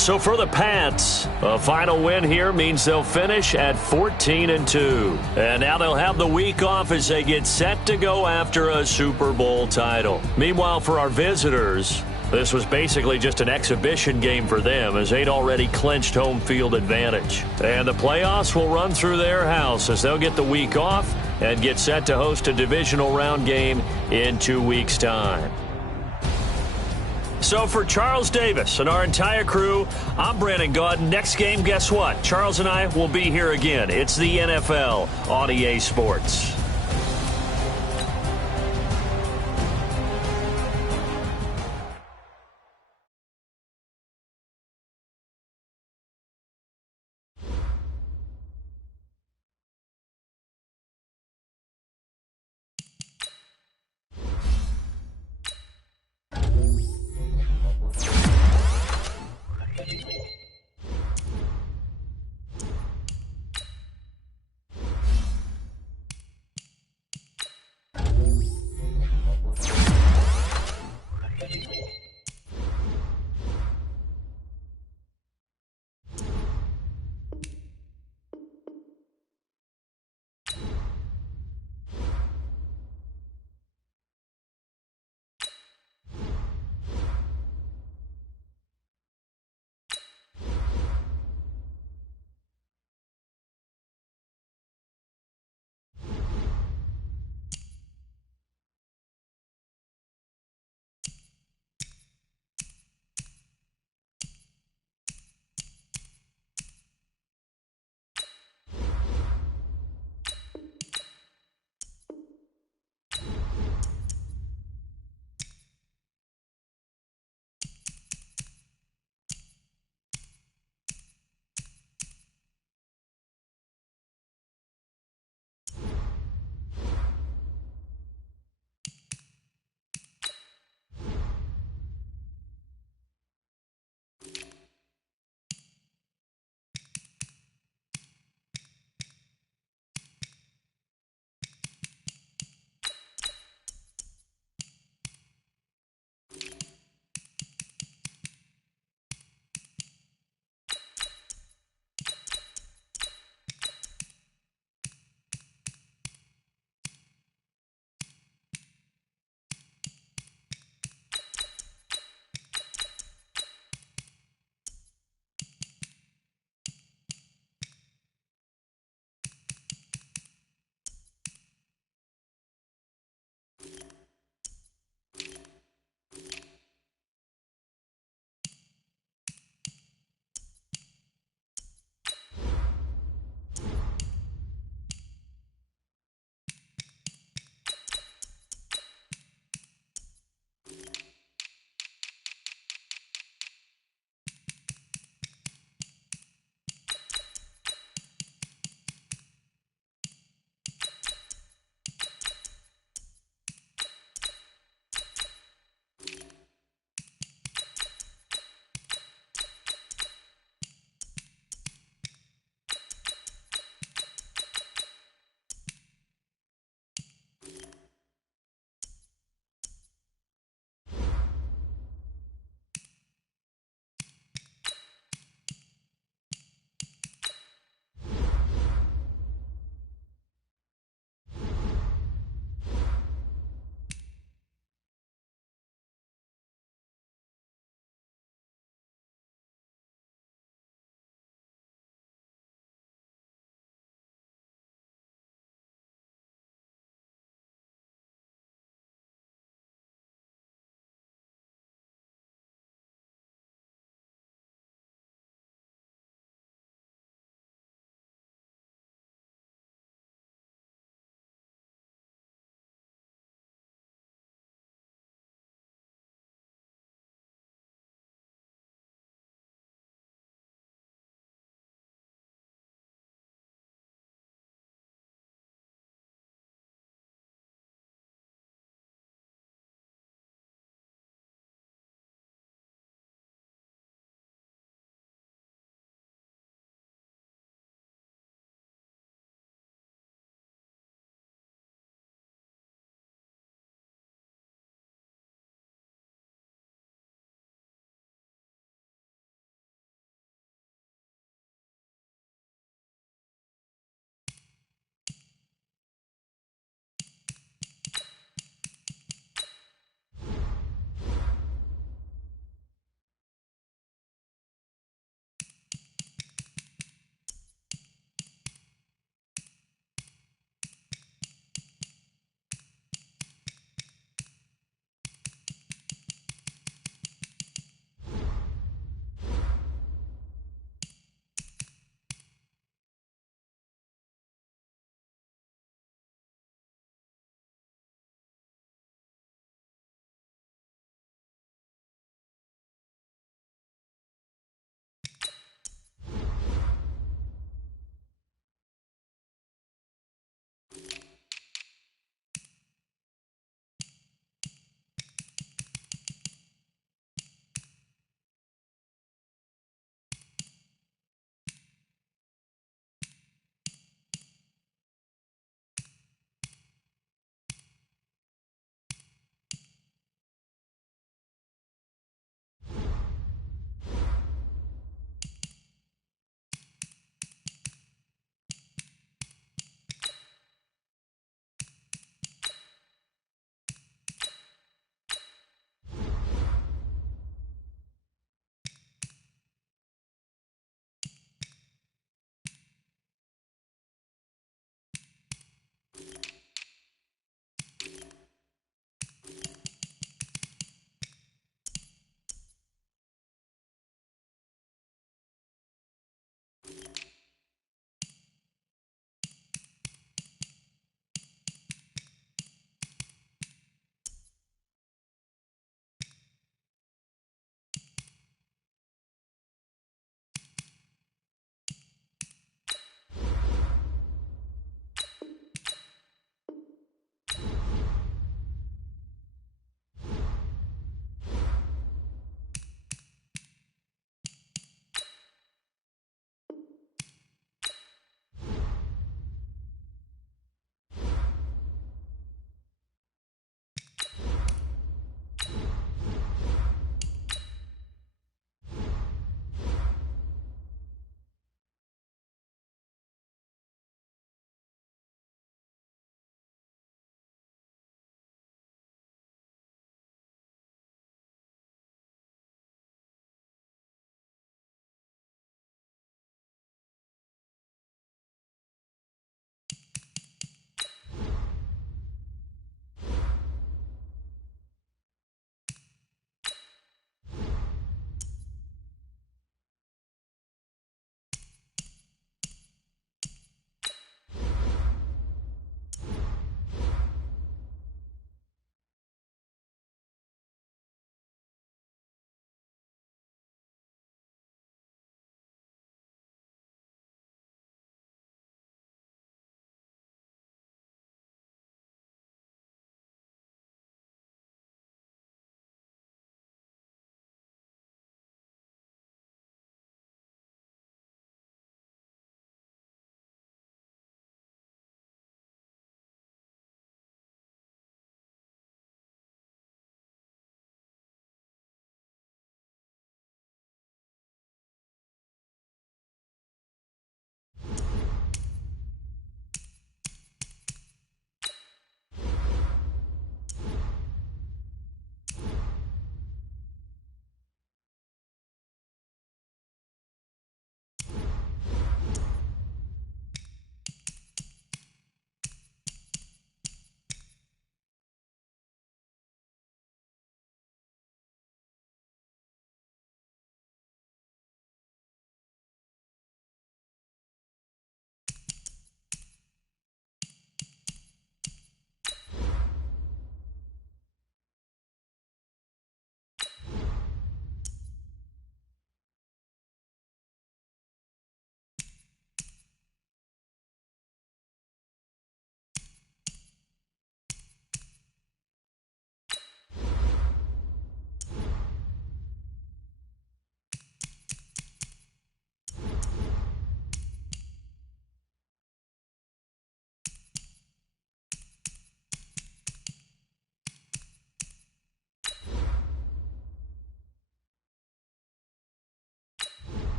So for the Pats, a final win here means they'll finish at 14-2. And now they'll have the week off as they get set to go after a Super Bowl title. Meanwhile, for our visitors, this was basically just an exhibition game for them as they'd already clinched home field advantage. And the playoffs will run through their house as they'll get the week off and get set to host a divisional round game in 2 weeks' time. So for Charles Davis and our entire crew, I'm Brandon Gaudin. Next game, guess what? Charles and I will be here again. It's the NFL on EA Sports.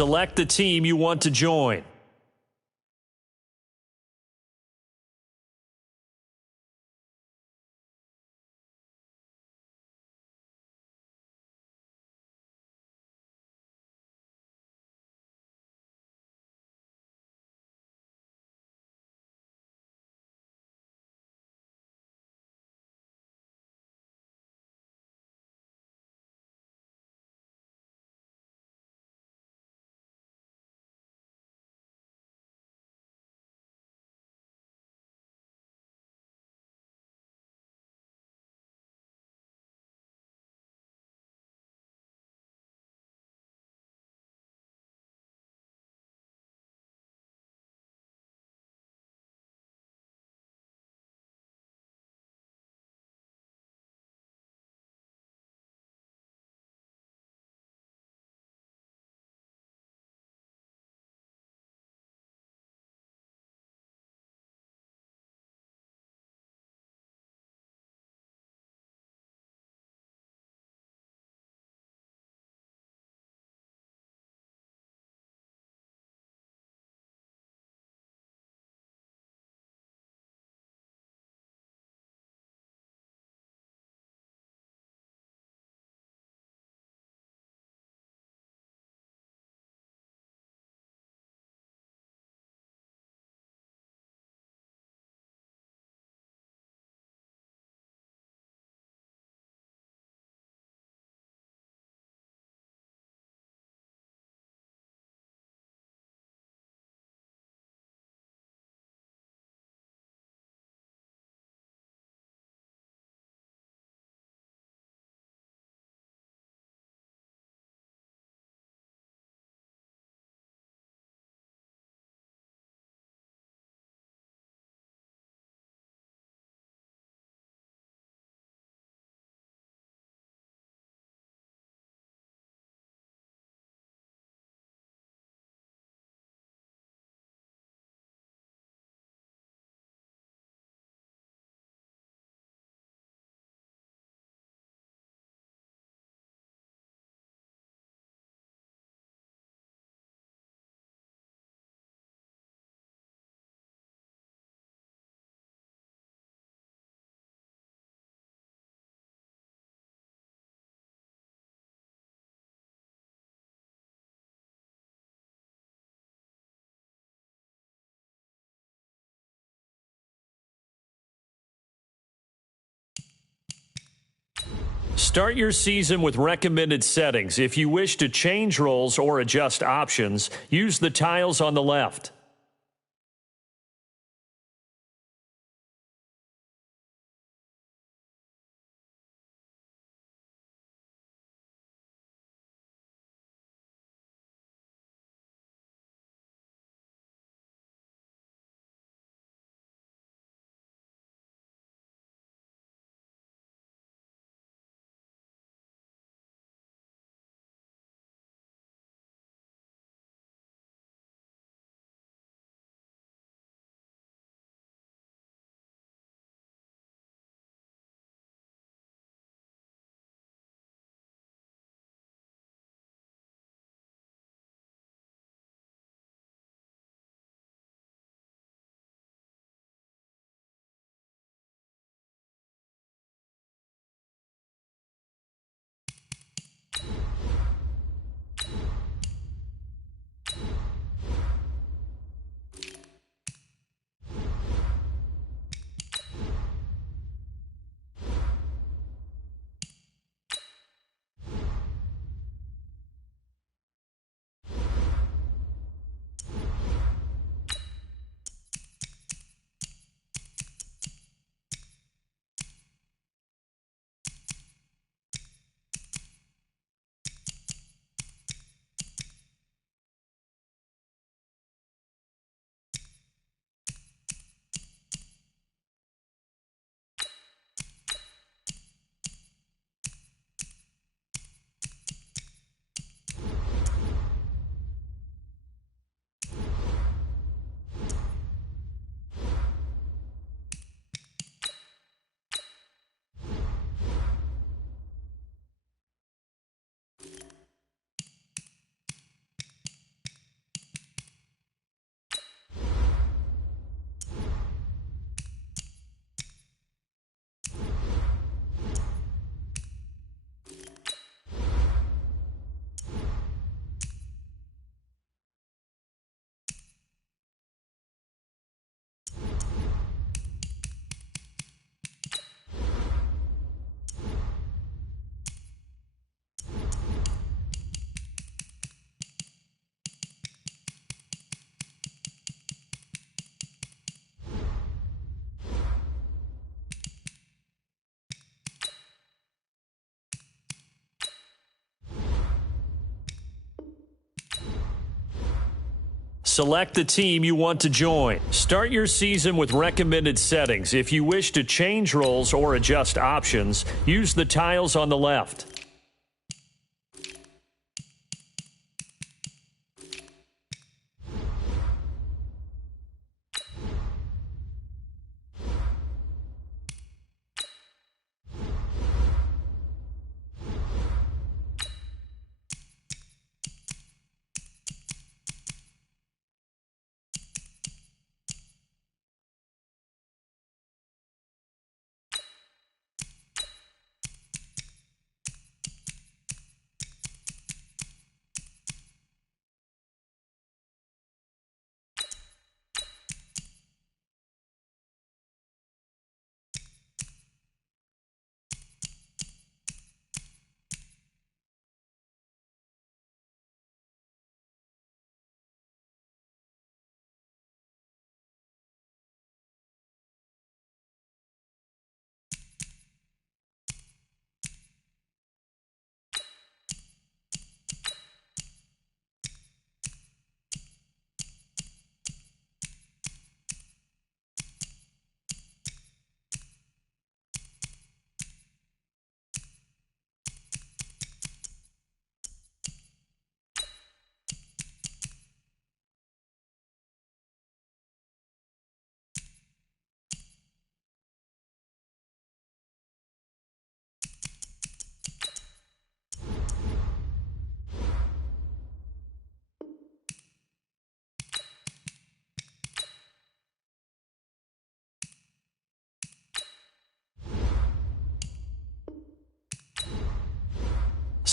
select the team you want to join. Start your season with recommended settings. If you wish to change roles or adjust options, use the tiles on the left. Select the team you want to join. Start your season with recommended settings. If you wish to change roles or adjust options, use the tiles on the left.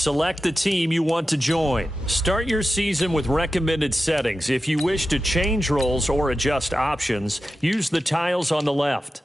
Select the team you want to join. Start your season with recommended settings. If you wish to change roles or adjust options, use the tiles on the left.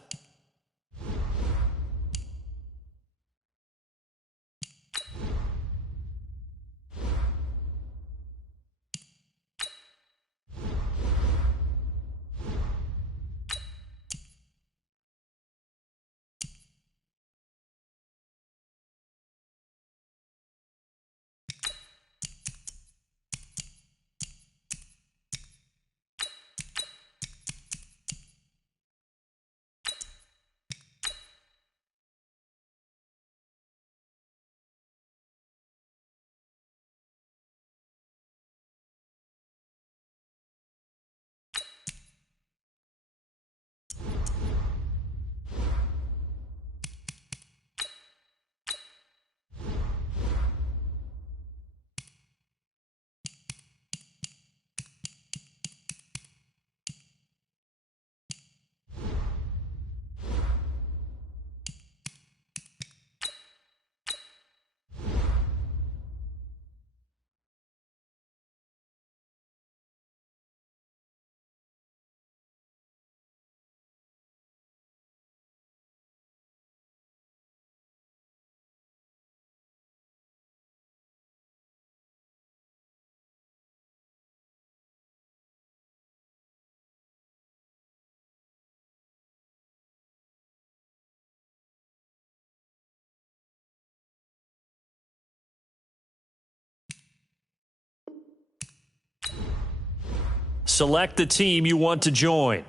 Select the team you want to join.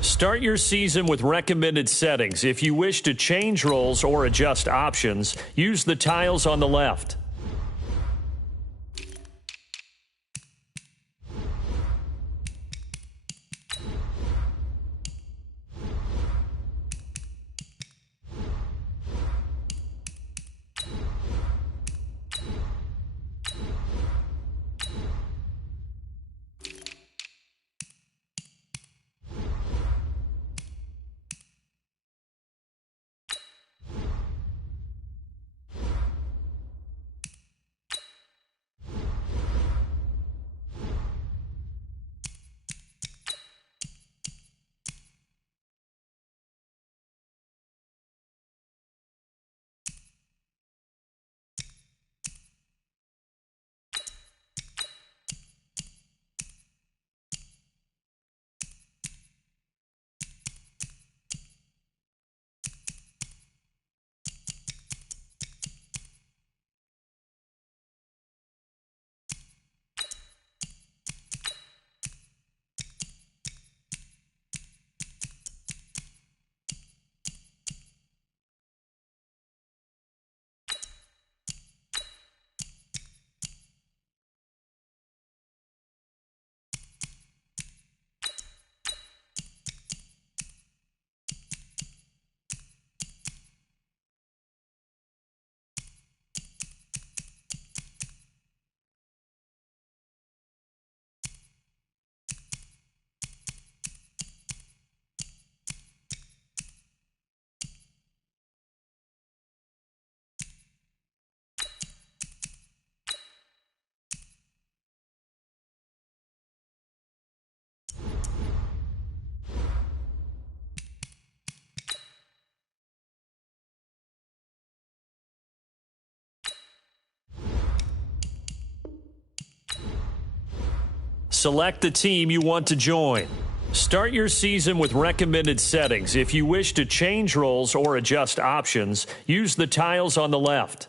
Start your season with recommended settings. If you wish to change roles or adjust options, use the tiles on the left. Select the team you want to join. Start your season with recommended settings. If you wish to change roles or adjust options, use the tiles on the left.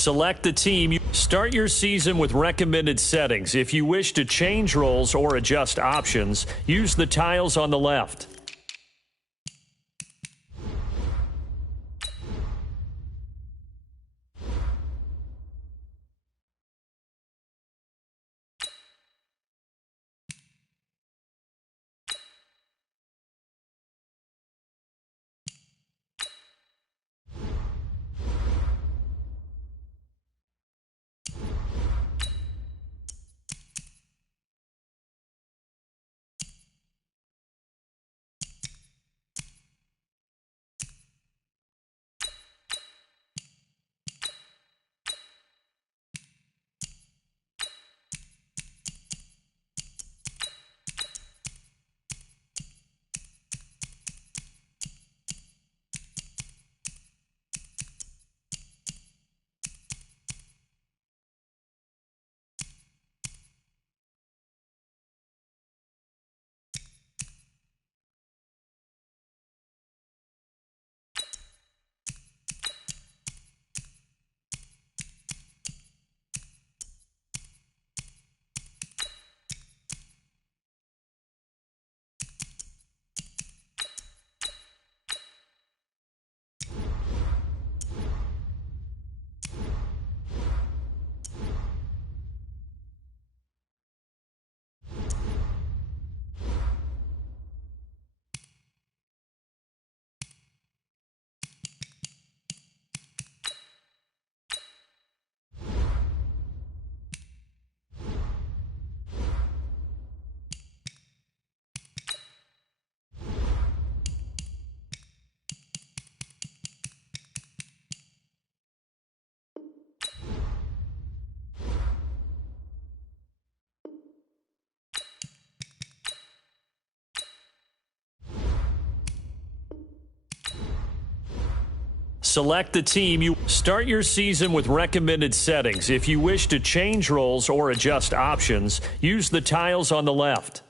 Select the team. Start your season with recommended settings. If you wish to change roles or adjust options, use the tiles on the left. Select the team. Start your season with recommended settings. If you wish to change roles or adjust options, use the tiles on the left.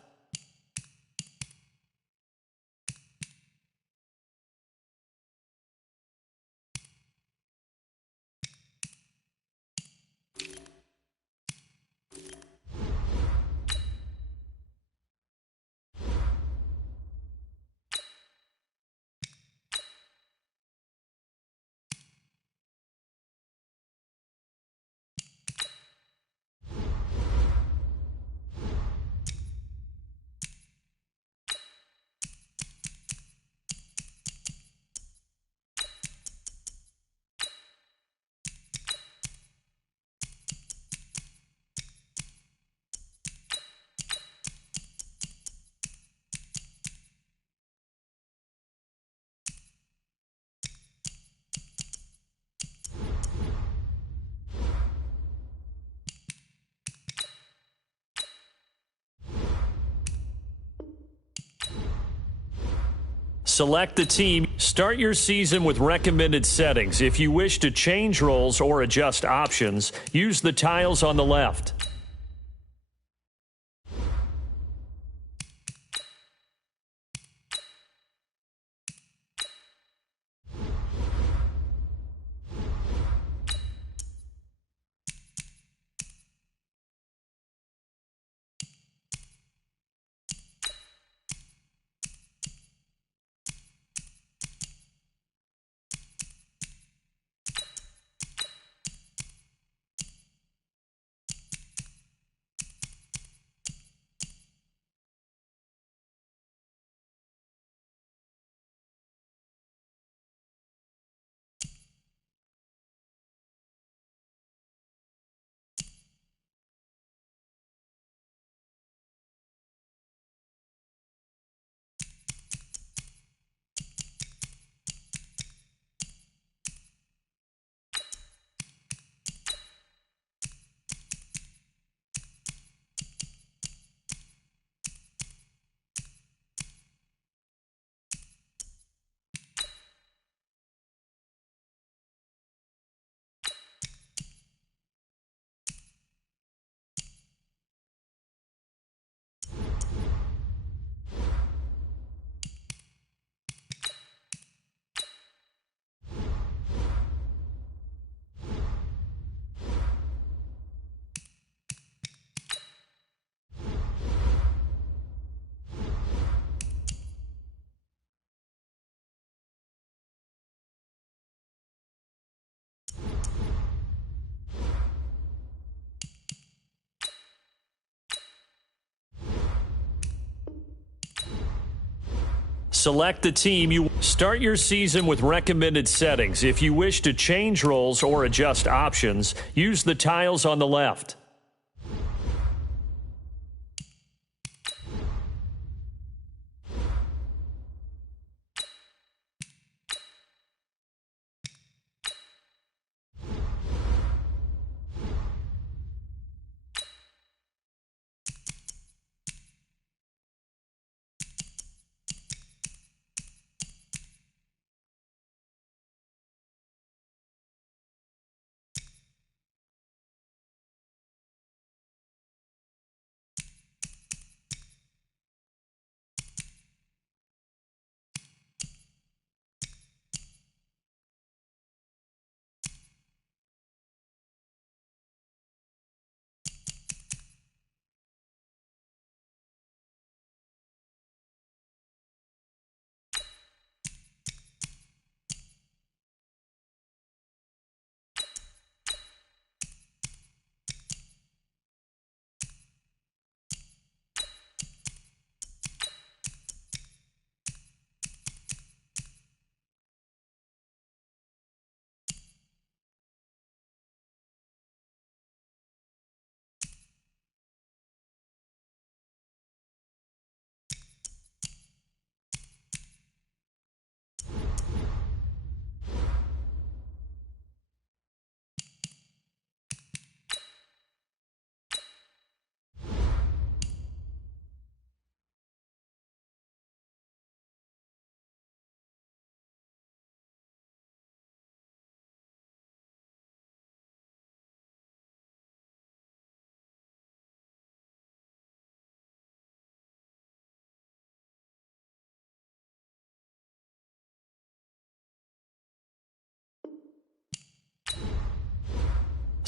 Select the team. Start your season with recommended settings. If you wish to change roles or adjust options, use the tiles on the left. Select the team you start your season with recommended settings. If you wish to change roles or adjust options, use the tiles on the left.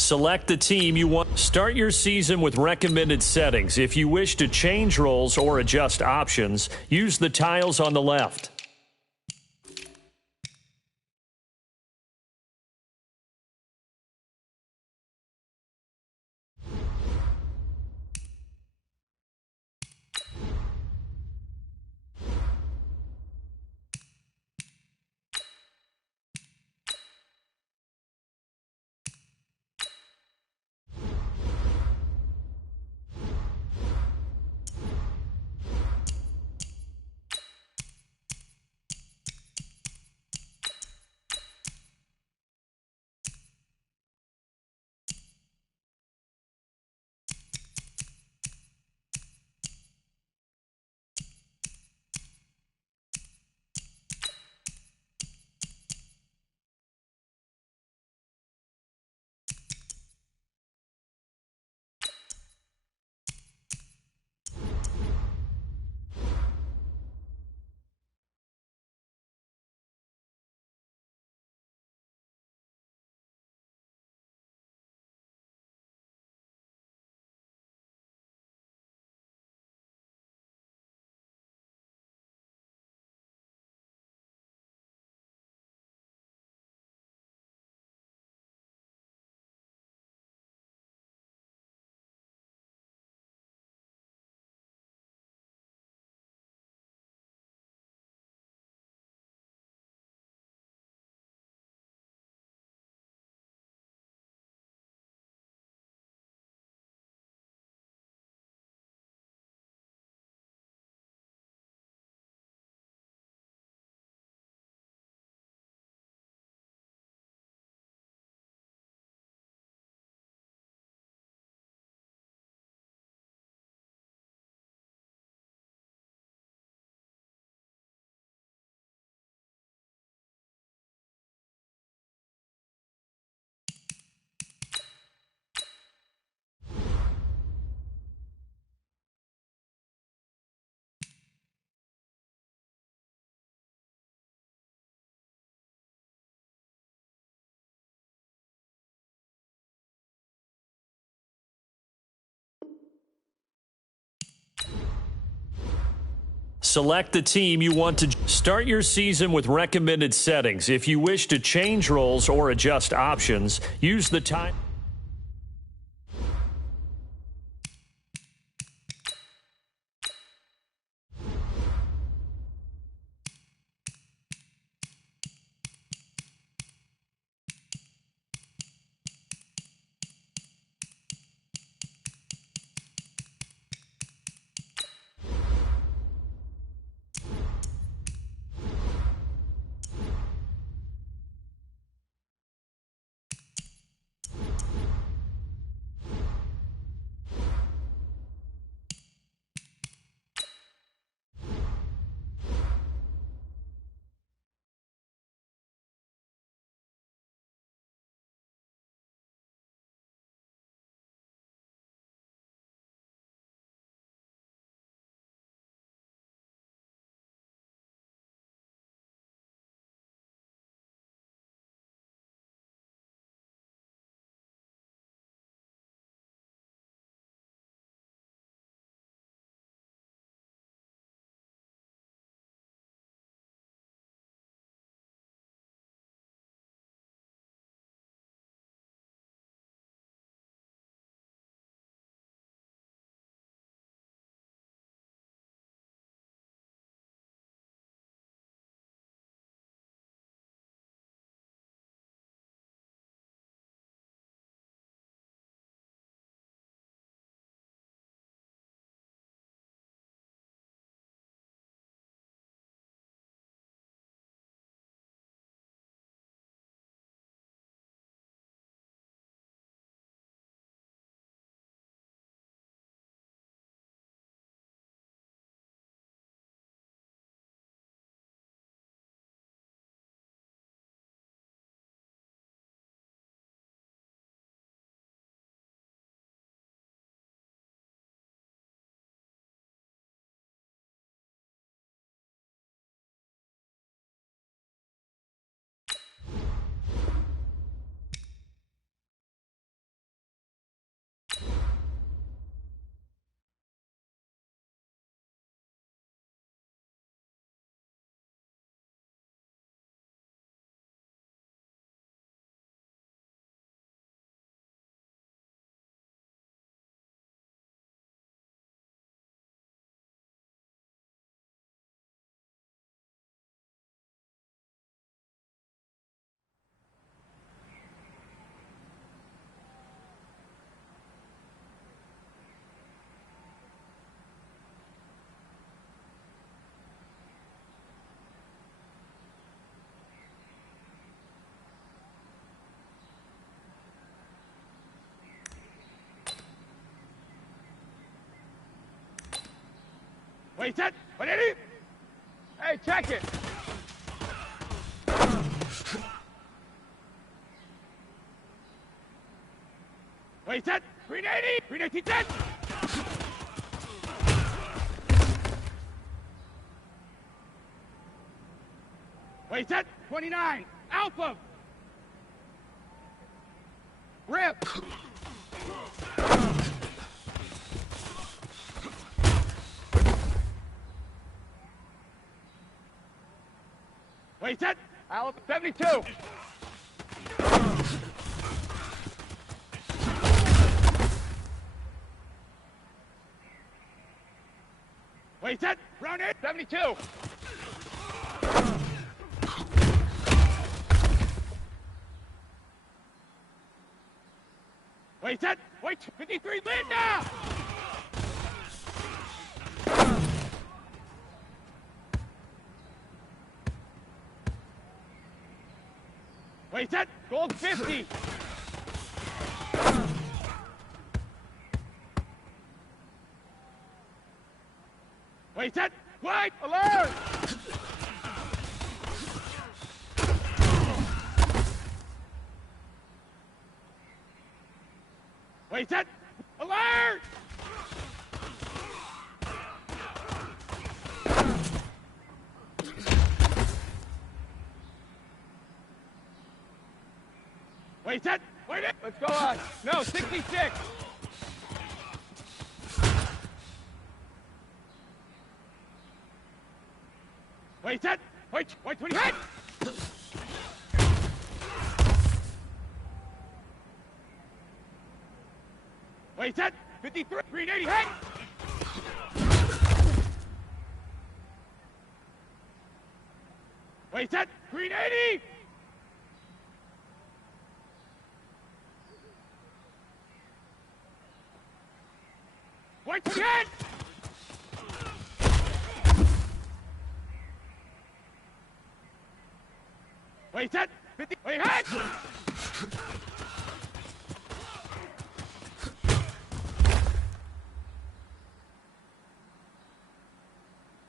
Select the team you want. Start your season with recommended settings. If you wish to change roles or adjust options, use the tiles on the left. Select the team you want to start your season with recommended settings. If you wish to change roles or adjust options, use the time. Wait, set. 180. Hey, check it. Wait, set. 380. 380, set. Wait, set. 29. Alpha. Rip. Wait, set. Alpha 72. Wait, set. Round 8. 72. Wait, set. Wait, 53. Lead now. Wait, set. Gold 50. Wait, set. White. Alert. Wait, set. Alert. Wait, set. Wait it. Let's go on. No, 66. Wait, set. Wait, 20 hit. Wait, set. 53. 380 hit. Wait, set. 380. Wait, 20 hit. Wait, set. 50. Wait, hit.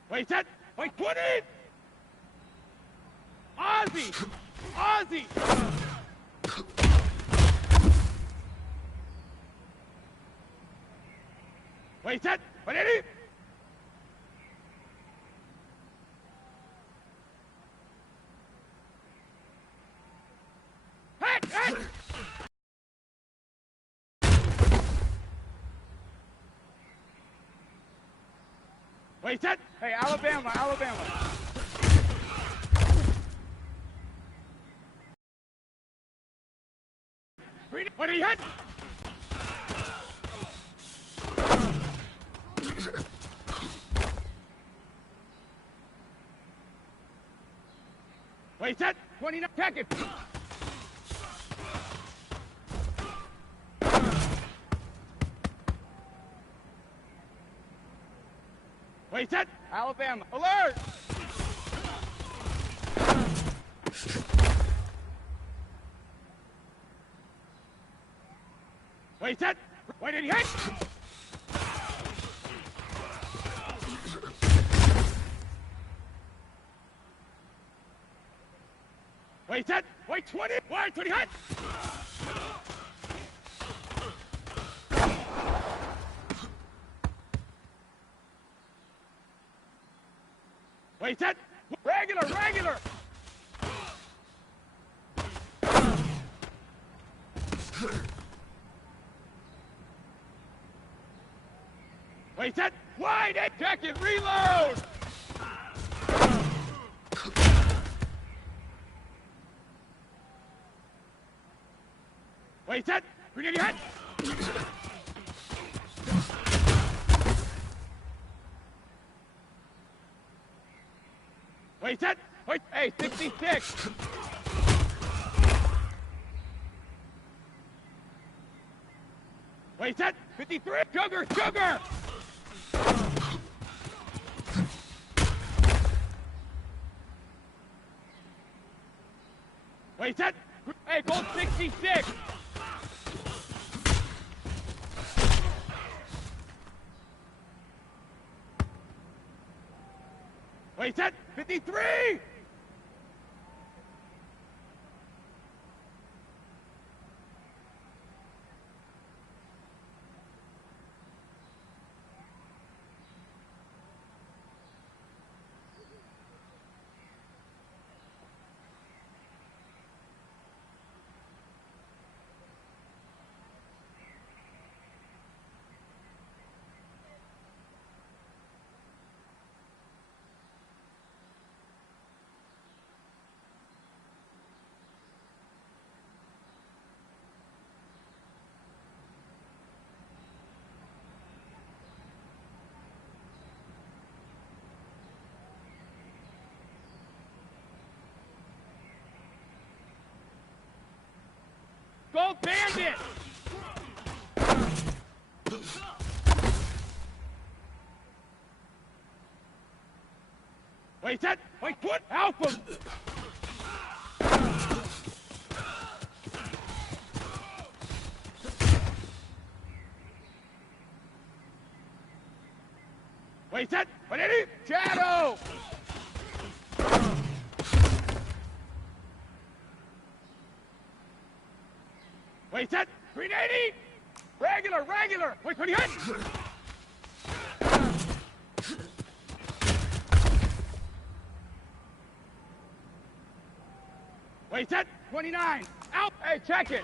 Wait, set. Wait, 20. Ozzy. Ozzy. Wait, set. 180. Hit. Wait, set. Hey, Alabama. What did he hit? Wait, set. 29 seconds. Wait, set. Alabama. Alert. Wait, set. Wait, did he hit? Wait, set. Wait, 20. Wait, 20 hit. Wait, set. Regular. Wait, set. Wide, jacket, reload. Wait, set. Grenade hit. Wait, set. Wait, hey, 66. Wait, set. 53. Sugar. Wait, set. Hey, gold 66. Wait, set. 53. Go Bandit! Wait, set! Wait, put Alpha! Wait, set! Wait, Eddie! Shadow! Wait, set! 380! Regular, regular! Wait, 20 hit! Wait, set! 29! Out! Hey, check it!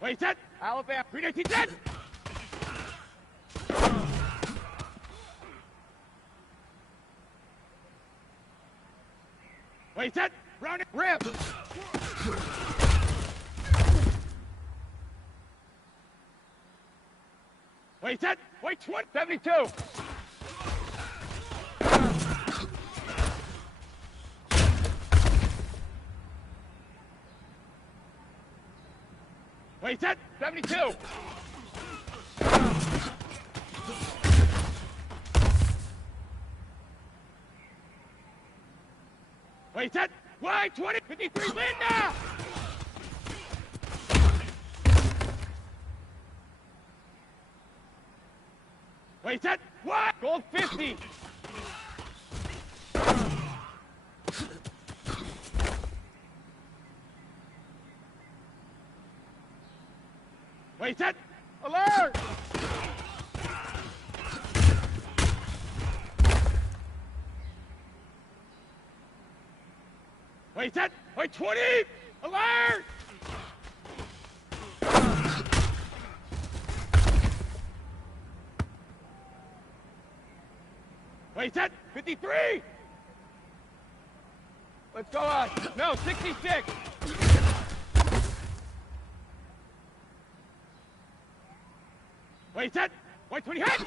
Wait, set! Alabama, 319, set! Wait, set! Round it, rip! Wait, set! Wait, 72! Wait, set! 72! Wait, set! Wide 20! 53, Linda! Wait, set! Wide! Gold 50! Wait, set! Alert! Wait, set! Wait, 20! Alert! Wait, set! 53! Let's go on. No, 66! Wait, set! Wait, 20 hit!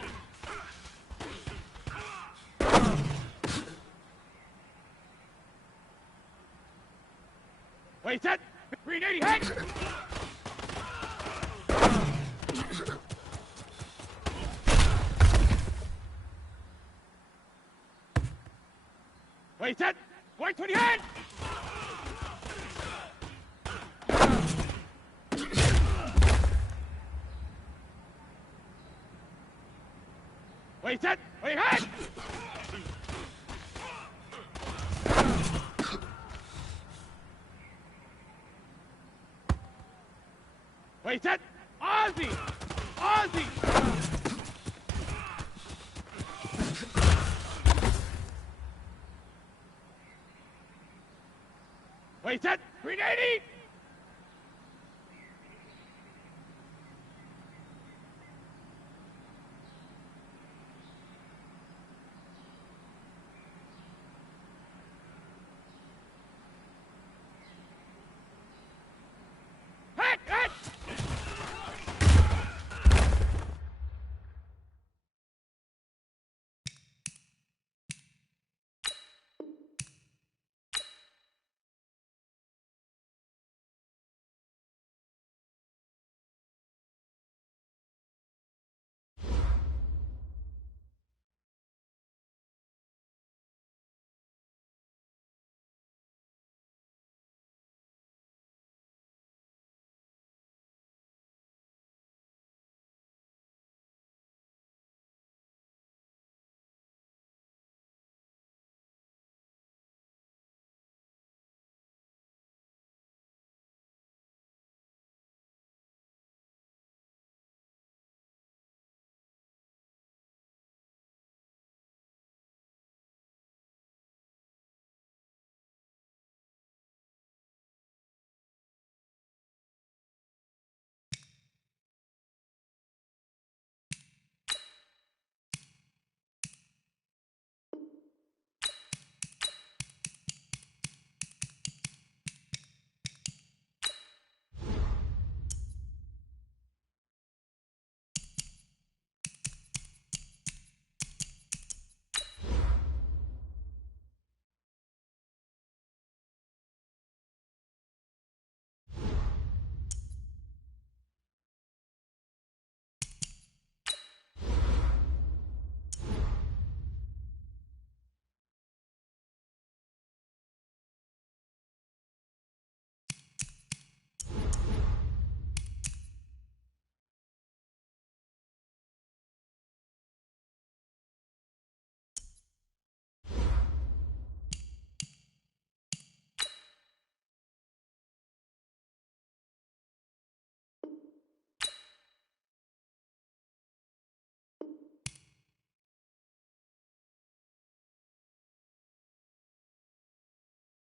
Wait, set! 380 hit! Wait, set! Wait, 20 hit! Wait, set! Wait, hit! Wait, set! Ozzy! Ozzy! Wait, set! 380!